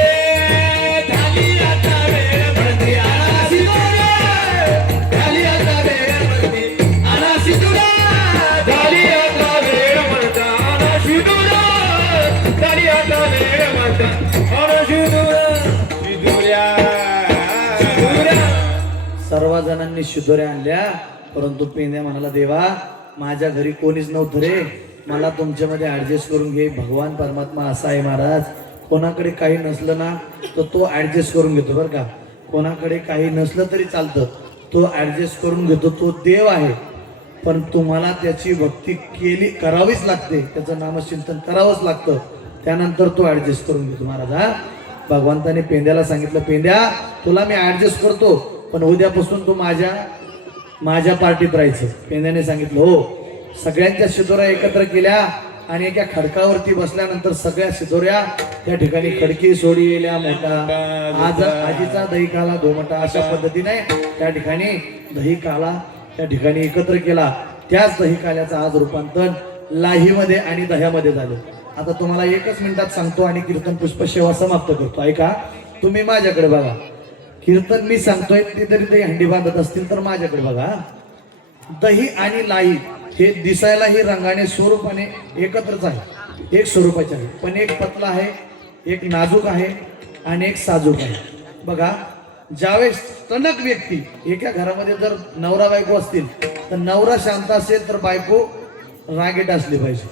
झाली आता वेळ भरती आनाशी तुला, झाली आता वेळ भरती आनाशी तुला, झाली आता वेळ भरता आनाशी तुला, झाली आता वेळ भरता आनाशी तुला. शिदुऱ्या शिदुऱ्या सर्व जणांनी शिदोऱ्या आणल्या, परंतु पेंद्या म्हणाला, देवा माझ्या घरी कोणीच नव्हतं रे, मला तुमच्यामध्ये ऍडजस्ट करून घे. भगवान परमात्मा असा आहे महाराज, कोणाकडे काही नसलं ना तर तो ऍडजस्ट करून घेतो बरं का. कोणाकडे काही नसलं तरी चालतं, तो ऍडजस्ट करून घेतो, तो देव आहे. पण तुम्हाला त्याची भक्ती करावीच लागते, त्याचं नामचिंतन करावंच लागतं, त्यानंतर तो ऍडजस्ट करून घेतो महाराज. हा भगवंताने पेंद्याला सांगितलं, पेंद्या तुला मी ऍडजस्ट करतो, पण उद्यापासून तू माझ्या पार्टीत राहायचं. पेंद्याने सांगितलं हो. सगळ्यांच्या शिदोऱ्या एकत्र केल्या आणि एका खडकावरती बसल्यानंतर सगळ्या शिदोऱ्या त्या ठिकाणी खडकी सोडी येल्या मोठा, आज आजीचा दही काला धोमटा, अशा पद्धतीने त्या ठिकाणी दही काला त्या ठिकाणी एकत्र केला. त्याच दही काल्याचं आज रूपांतर लाहीमध्ये आणि दह्यामध्ये झालं. आता तुम्हाला एकच मिनिटात सांगतो आणि कीर्तन पुष्प सेवा समाप्त करतो. ऐका, तुम्ही माझ्याकडे बघा. कीर्तन मी सांगतोय ते तरी ते हंडी बांधत असतील तर माझ्याकडे बघा. दही आणि लाई हे दिसायलाही रंगाने स्वरूपाने एकत्रच आहे, एक स्वरूपाचे आहे, पण एक पतला आहे, एक नाजूक आहे आणि एक साजूक आहे. बघा, ज्यावेळेस टणक व्यक्ती एका घरामध्ये जर नवरा बायको असतील तर नवरा शांत असेल तर बायको रागीट असली पाहिजे,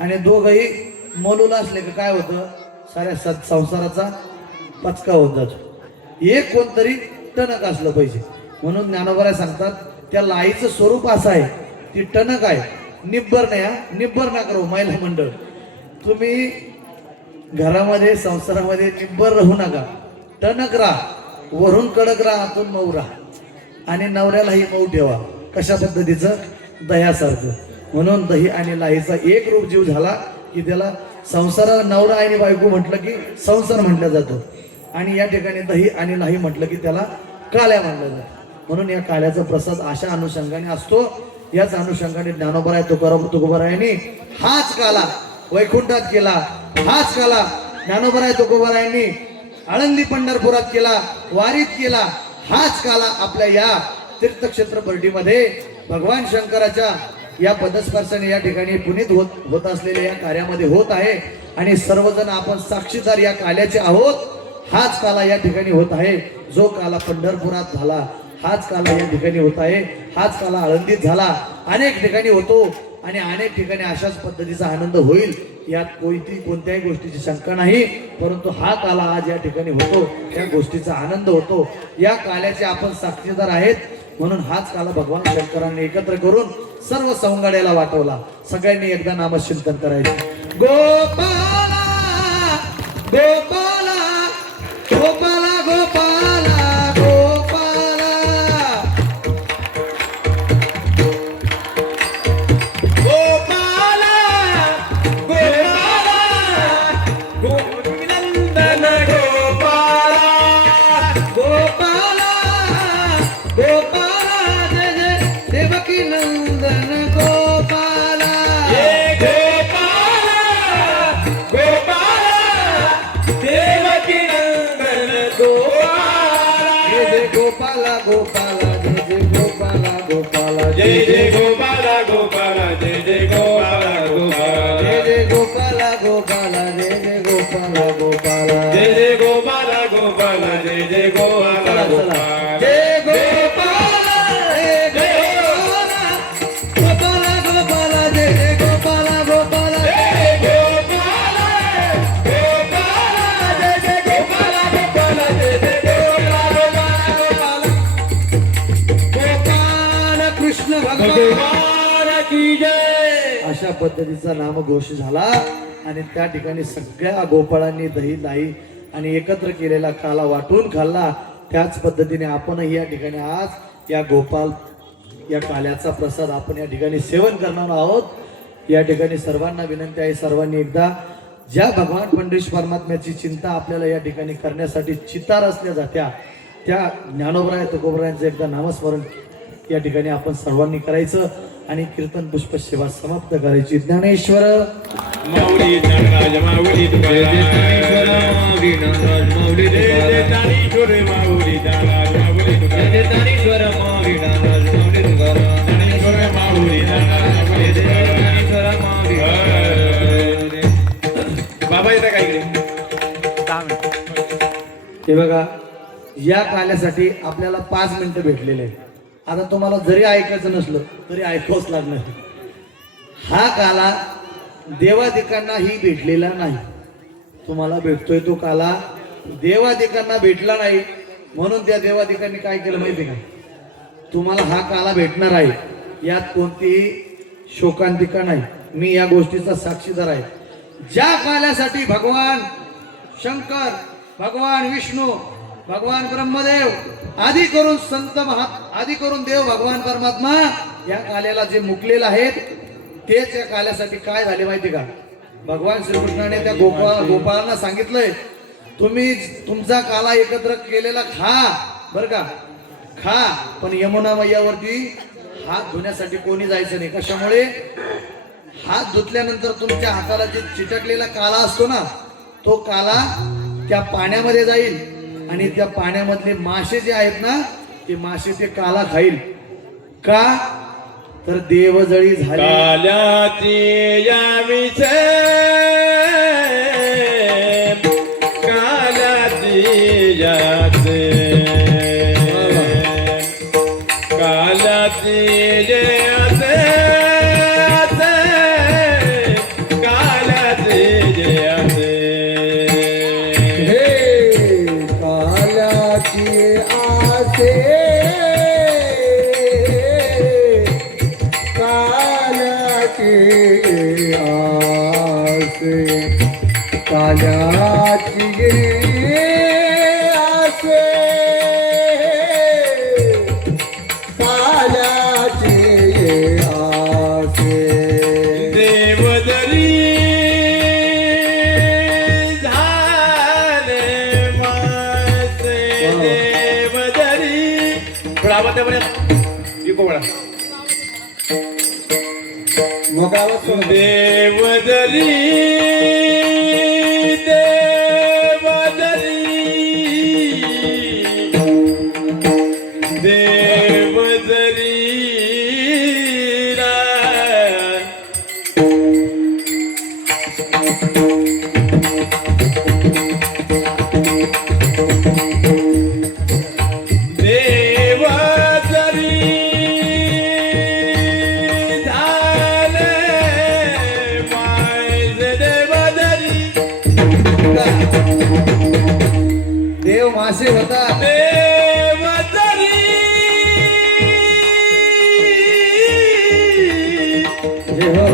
आणि दोघंही मलूला असले की काय होतं, साऱ्या संसाराचा पचका होत जातो. एक कोणतरी टणक असलं पाहिजे. म्हणून ज्ञानोबा सांगतात त्या लाईचं स्वरूप असं आहे, ती टणक आहे, निब्बर नाही. निब्बर ना करू महिला मंडळ, तुम्ही घरामध्ये संसारामध्ये निब्बर राहू नका, टणक राहा, वरून कडक राहा, आतून मऊ राहा, आणि नवऱ्यालाही मऊ ठेवा. कशा पद्धतीचं, दह्यासारखं. म्हणून दही आणि लाहीचा एक रूप जीव झाला की त्याला संसार, नवरा आणि बायको म्हटलं की संसार म्हटलं जातं, आणि या ठिकाणी दही आणि लाही म्हटलं की त्याला काल्या मानलं जातं. म्हणून या काल्याचा प्रसाद अशा अनुषंगाने असतो. याच अनुषंगाने ज्ञानोबराय तुकोबारायांनी हाच काला वैकुंठात केला, हाच काला ज्ञानोबराय तुकोबारायांनी आळंदी पंढरपुरात केला, वारीत केला. हाच काला आपल्या या तीर्थक्षेत्र बर्डीमध्ये भगवान शंकराच्या या पदस्पर्शाने या ठिकाणी पुनीत होत असलेल्या या कार्यामध्ये होत आहे, आणि सर्वजण आपण साक्षीदार या काल्याचे आहोत. हाच काला या ठिकाणी होत आहे. जो काला पंढरपुरात झाला हाच काला या ठिकाणी होत आहे, हाच काला आळंदीत झाला, अनेक ठिकाणी होतो, आणि अनेक ठिकाणी अशाच पद्धतीचा आनंद होईल, यात कोणत्याही गोष्टीची शंका नाही. परंतु हा काला आज या ठिकाणी होतो, त्या गोष्टीचा आनंद होतो. या काल्याचे आपण साक्षीदार आहेत. म्हणून हाच काला भगवान शंकरांनी एकत्र करून सर्व सौंगाड्याला वाटवला. सगळ्यांनी एकदा नामचिंतन करायचं. गोपाला गोपाला गोपाला गोपाला जय जय गोपाला गोपाला जय जय गोपाला गोपाला जय जय गोपाला गोपाला जय जय गोपाला गोपाला जय जय गोपाला गोपाला जय जय गोपाला चला, चला. गोपाला जय गोपाला जय गोपाला गोपाला गोपाला जय जय गोपाला गोपाला जय गोपाला गोपाला जय जय गोपाला गोपाला जय जय गोपाला गोपाला गोपाल कृष्ण भगवान भगवान की जय. अशा पद्धतीचा नामघोष झाला आणि त्या ठिकाणी सगळ्या गोपाळांनी दही लाई आणि एकत्र केलेला काला वाटून खाल्ला. त्याच पद्धतीने आपणही या ठिकाणी आज या गोपाल या काल्याचा प्रसाद आपण या ठिकाणी सेवन करणार आहोत. या ठिकाणी सर्वांना विनंती आहे, सर्वांनी एकदा ज्या भगवान पंढरीश परमात्म्याची चिंता आपल्याला या ठिकाणी करण्यासाठी चितार असल्या जात्या त्या ज्ञानोबराय तुकोबरायांचं एकदा नामस्मरण या ठिकाणी आपण सर्वांनी करायचं आणि कीर्तन पुष्प सेवा समाप्त करायची. ज्ञानेश्वर माऊली ज्ञानराज माऊली तुकाराम जय जय ज्ञानेश्वर माऊली ज्ञानराज माऊली तुकाराम ज्ञानेश्वर माऊली ज्ञानराज माऊली तुकाराम ज्ञानेश्वर माऊली ज्ञानराज माऊली तुकाराम. बाबा येता काय इकडे हे बघा, या काल्यासाठी आपल्याला 5 मिनिटं भेटलेले आहेत. आता तुम्हाला जरी ऐकायचं नसलं तरी ऐकावंच लागणार. हा काला देवादिकांनाही भेटलेला नाही. तुम्हाला भेटतोय तो काला देवादिकांना भेटला नाही, म्हणून त्या देवादिकांनी काय केलं माहिती का, तुम्हाला हा काला भेटणार आहे, यात कोणतीही शोकांतिका नाही. मी या गोष्टीचा साक्षीदार आहे. ज्या काल्यासाठी भगवान शंकर, भगवान विष्णू, भगवान ब्रह्मदेव आदी करून आदी करून देव भगवान परमात्मा या काल्याला जे मुकलेले आहेत तेच या काल्यासाठी काय झाले माहिती का, भगवान श्रीकृष्णाने त्या गोपाळांना सांगितलंय, तुम्ही तुमचा काला एकत्र केलेला खा बर का, खा, पण यमुना मैयावरती हात धुण्यासाठी कोणी जायचं नाही. कशामुळे, हात धुतल्यानंतर तुमच्या हाताला जे चिटकलेला काला असतो ना, तो काला त्या पाण्यामध्ये जाईल आणि त्या पाण्यामधले मासे जे आहेत ना, ते मासे ते काला खाईल. का तर देवजळी झाली. काल्याची यावीचे काल्याची याचे काल्याची याचे काल्याची याचे हे काल्याची आसे काल्याची आसे काल्याची आसे काल्याची आसे देवदरी झाले मासे देवदरी मोगावत देवदरी देवदरी देवदरी देव मासे होता. हे हो.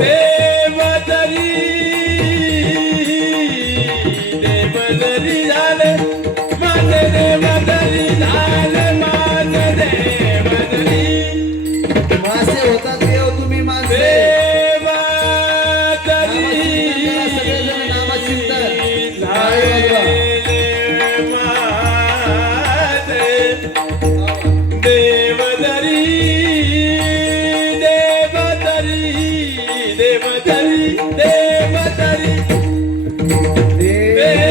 देवदरी झाले माझे देवदरी झाले माझे देवदरी मासे होता देव, तुम्ही मासे. सगळेजण नामचिंतन. देवदरी देवदरी देवदरी देवदरी देवदरी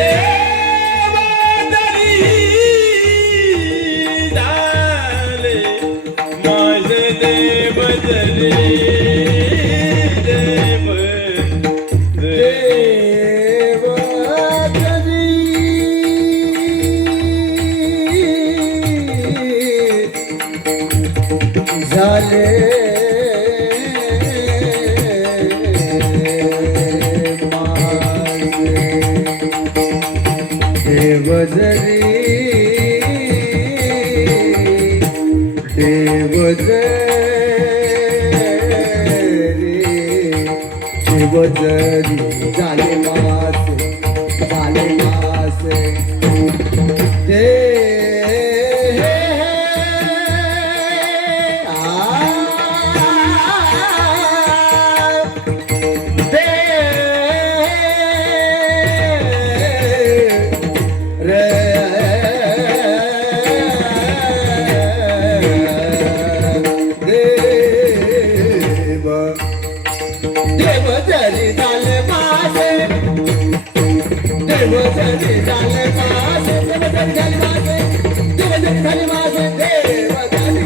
झाले माझे देवदरी देव जरी झाले मासे देव जरी झाले मासे देव जरी झाले मासे देव जरी झाले मासे देव जरी झाले मासे देव झाली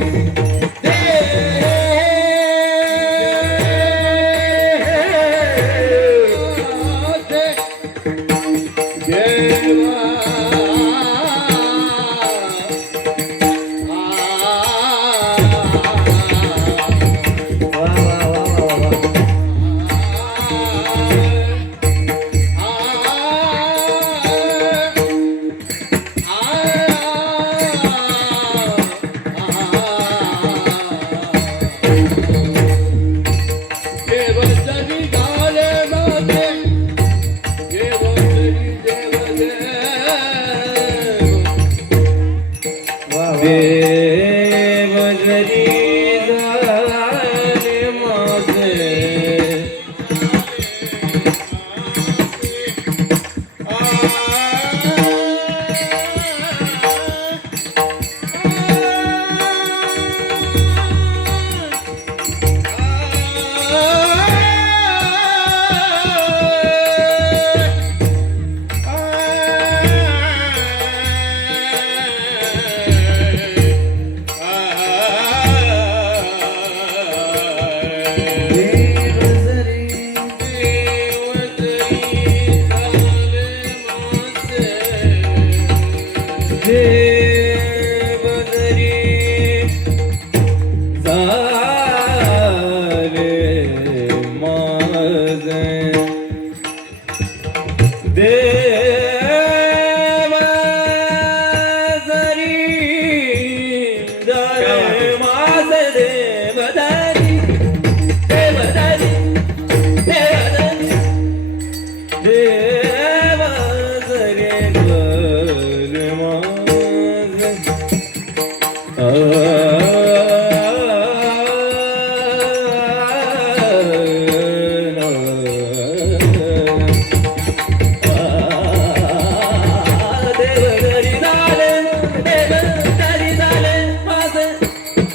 देव जरी झाले मासे देव जरी झाले माझे देव जरी झाले माझे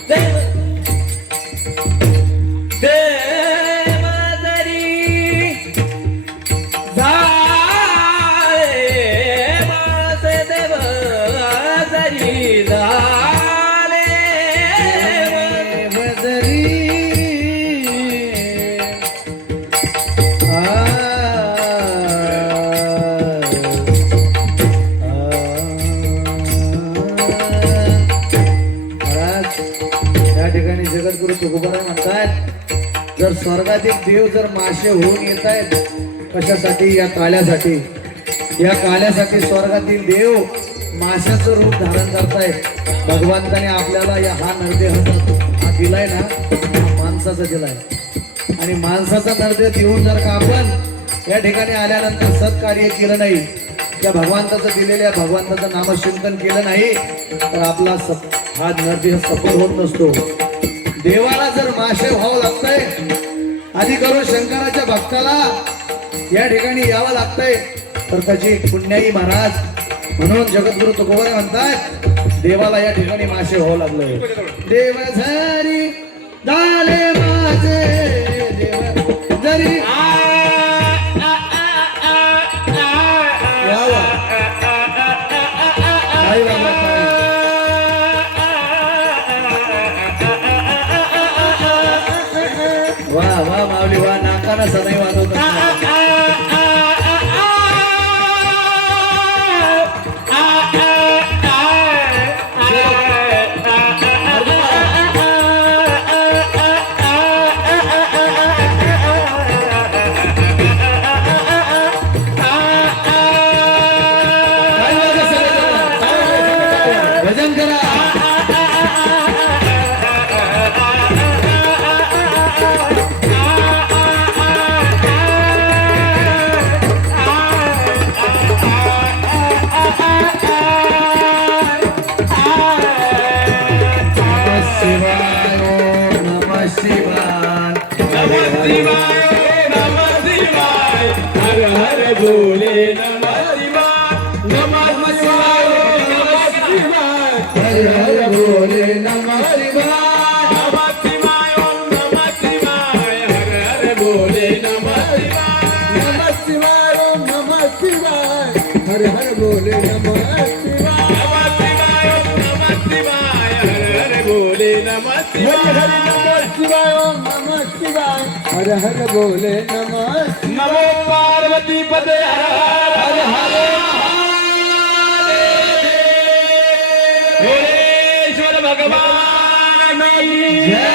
देव जरी देव जरी देव जरी जगद्गुरु तुकोबाराय म्हणतात जर स्वर्गातील देव जर मासे होऊन येत आहेत कशासाठी या काळ्यासाठी स्वर्गातील देव माशाचं रूप धारण करतायत भगवंताने आपल्याला या हा नरदेह हा दिलाय ना माणसाचा दिलाय आणि माणसाचा नरदेह देऊन जर का आपण या ठिकाणी आल्यानंतर सत्कार्य केलं नाही त्या भगवंताचं दिलेल्या भगवंताचं नामचिंतन केलं नाही तर आपला हा नरदेह सफल होत नसतो देवाला जर मासे व्हावं लागतंय आधी करून शंकराच्या भक्ताला या ठिकाणी यावं लागतंय तर त्याची पुण्याई महाराज म्हणून जगद्गुरु तुकोबाराय म्हणतात देवाला या ठिकाणी मासे व्हावं लागलंय देव जरी झाले माझे देव जरी वा वा माऊली वा नाकाना सदैव वाजवत हर हर बोले नमः शिवाय नमः शिवाय हर हर बोले नमः हर हर शिवाय नमः शिवाय ओम नमः शिवाय हर हर बोले नमः नमो पार्वती पदे हर हर भोलेश्वर भगवान की जय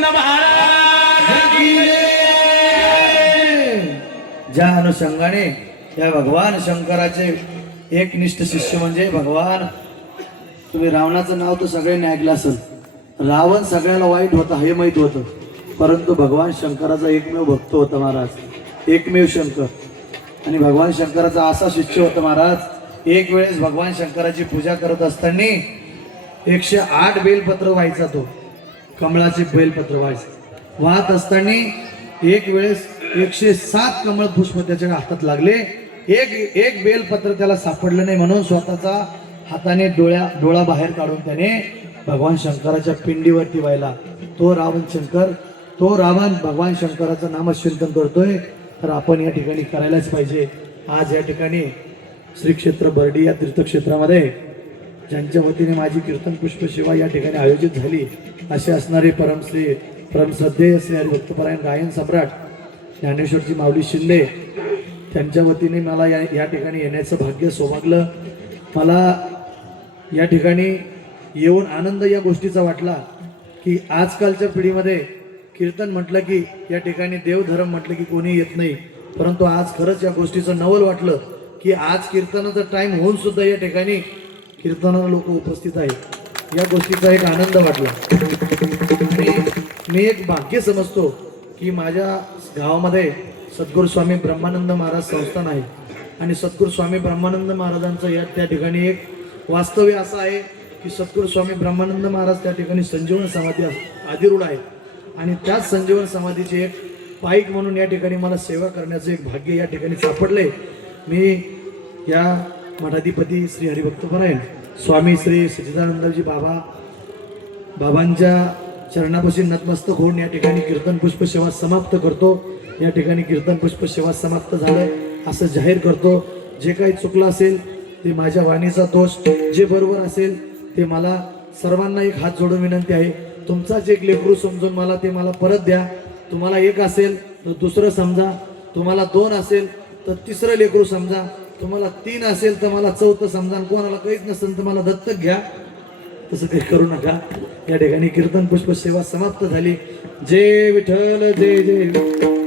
महाराज की जय। ज्या अनुषंगाने या भगवान शंकराचे एकनिष्ठ शिष्य म्हणजे भगवान, तुम्ही रावणाचं नाव तर सगळ्यांनी ऐकलं असेल. रावण सगळ्याला वाईट होता हे माहित होतं, परंतु भगवान शंकराचा एकमेव भक्त होता महाराज, एकमेव शंकर. आणि भगवान शंकराचा असा शिष्य होता महाराज, एक वेळेस भगवान शंकराची पूजा करत असताना 108 बेलपत्र व्हायचा, तो कमळाचे बेलपत्र व्हायचं. वाहत असताना एक वेळेस 107 कमळ पुष्प त्याच्या हातात लागले. एक बेलपत्र त्याला सापडलं नाही, म्हणून स्वतःचा हाताने डोळा बाहेर काढून त्याने भगवान शंकराच्या पिंडीवरती व्हायला. तो रावण भगवान शंकराचं नामचिंतन करतोय, तर आपण या ठिकाणी करायलाच पाहिजे. आज या ठिकाणी श्री क्षेत्र बर्डी या तीर्थक्षेत्रामध्ये ज्यांच्या वतीने माझी कीर्तन पुष्प सेवा या ठिकाणी आयोजित झाली, असे असणारे परमश्रद्धेय श्री हरिभक्तपरायण गायन सम्राट ज्ञानेश्वरजी माऊली शिंदे, त्यांच्या वतीने मला या ठिकाणी येण्याचं भाग्य सौभागलं. मला या ठिकाणी येऊन आनंद या गोष्टीचा वाटला की आजकालच्या पिढीमध्ये कीर्तन म्हटलं की या ठिकाणी देवधर्म म्हटलं की कोणी येत नाही, परंतु आज खरंच या गोष्टीचं नवल वाटलं की आज कीर्तनाचा टाइम होऊन सुद्धा या ठिकाणी कीर्तनाला लोक उपस्थित आहेत. या गोष्टीचा एक आनंद वाटला. आणि मी एक भाग्य समजतो की माझ्या गावामध्ये सद्गुरू स्वामी ब्रह्मानंद महाराज संस्थान आहे, आणि सद्गुरू स्वामी ब्रह्मानंद महाराजांचं त्या ठिकाणी एक वास्तव्य असं आहे की सद्गुरू स्वामी ब्रह्मानंद महाराज त्या ठिकाणी संजीवन समाधी आदिरूढ आहे, आणि त्याच संजीवन समाधीचे एक पाईक म्हणून या ठिकाणी मला सेवा करण्याचं एक भाग्य या ठिकाणी सापडले. मी या मठाधिपती श्री हरिभक्तपरायण स्वामी श्री सच्चिदानंदजी बाबांच्या चरणापाशी नतमस्तक होऊन या ठिकाणी कीर्तन पुष्प सेवा समाप्त करतो. या ठिकाणी कीर्तन पुष्प सेवा समाप्त झालं असं जाहीर करतो. जे काही चुकलं असेल ते माझ्या वाणीचा दोष, जे बरोबर असेल ते मला सर्वांना एक हात जोडून विनंती आहे, तुमचाच एक लेकरू समजून मला ते परत द्या. तुम्हाला एक असेल तर दुसरं समजा, तुम्हाला 2 असेल तर तिसरं लेकरू समजा, तुम्हाला 3 असेल तर मला 4थं समजा, कोणाला काहीच नसेल तर मला दत्तक घ्या. तसं काही करू नका. या ठिकाणी कीर्तन पुष्प सेवा समाप्त झाली. जय विठ्ठल जय जय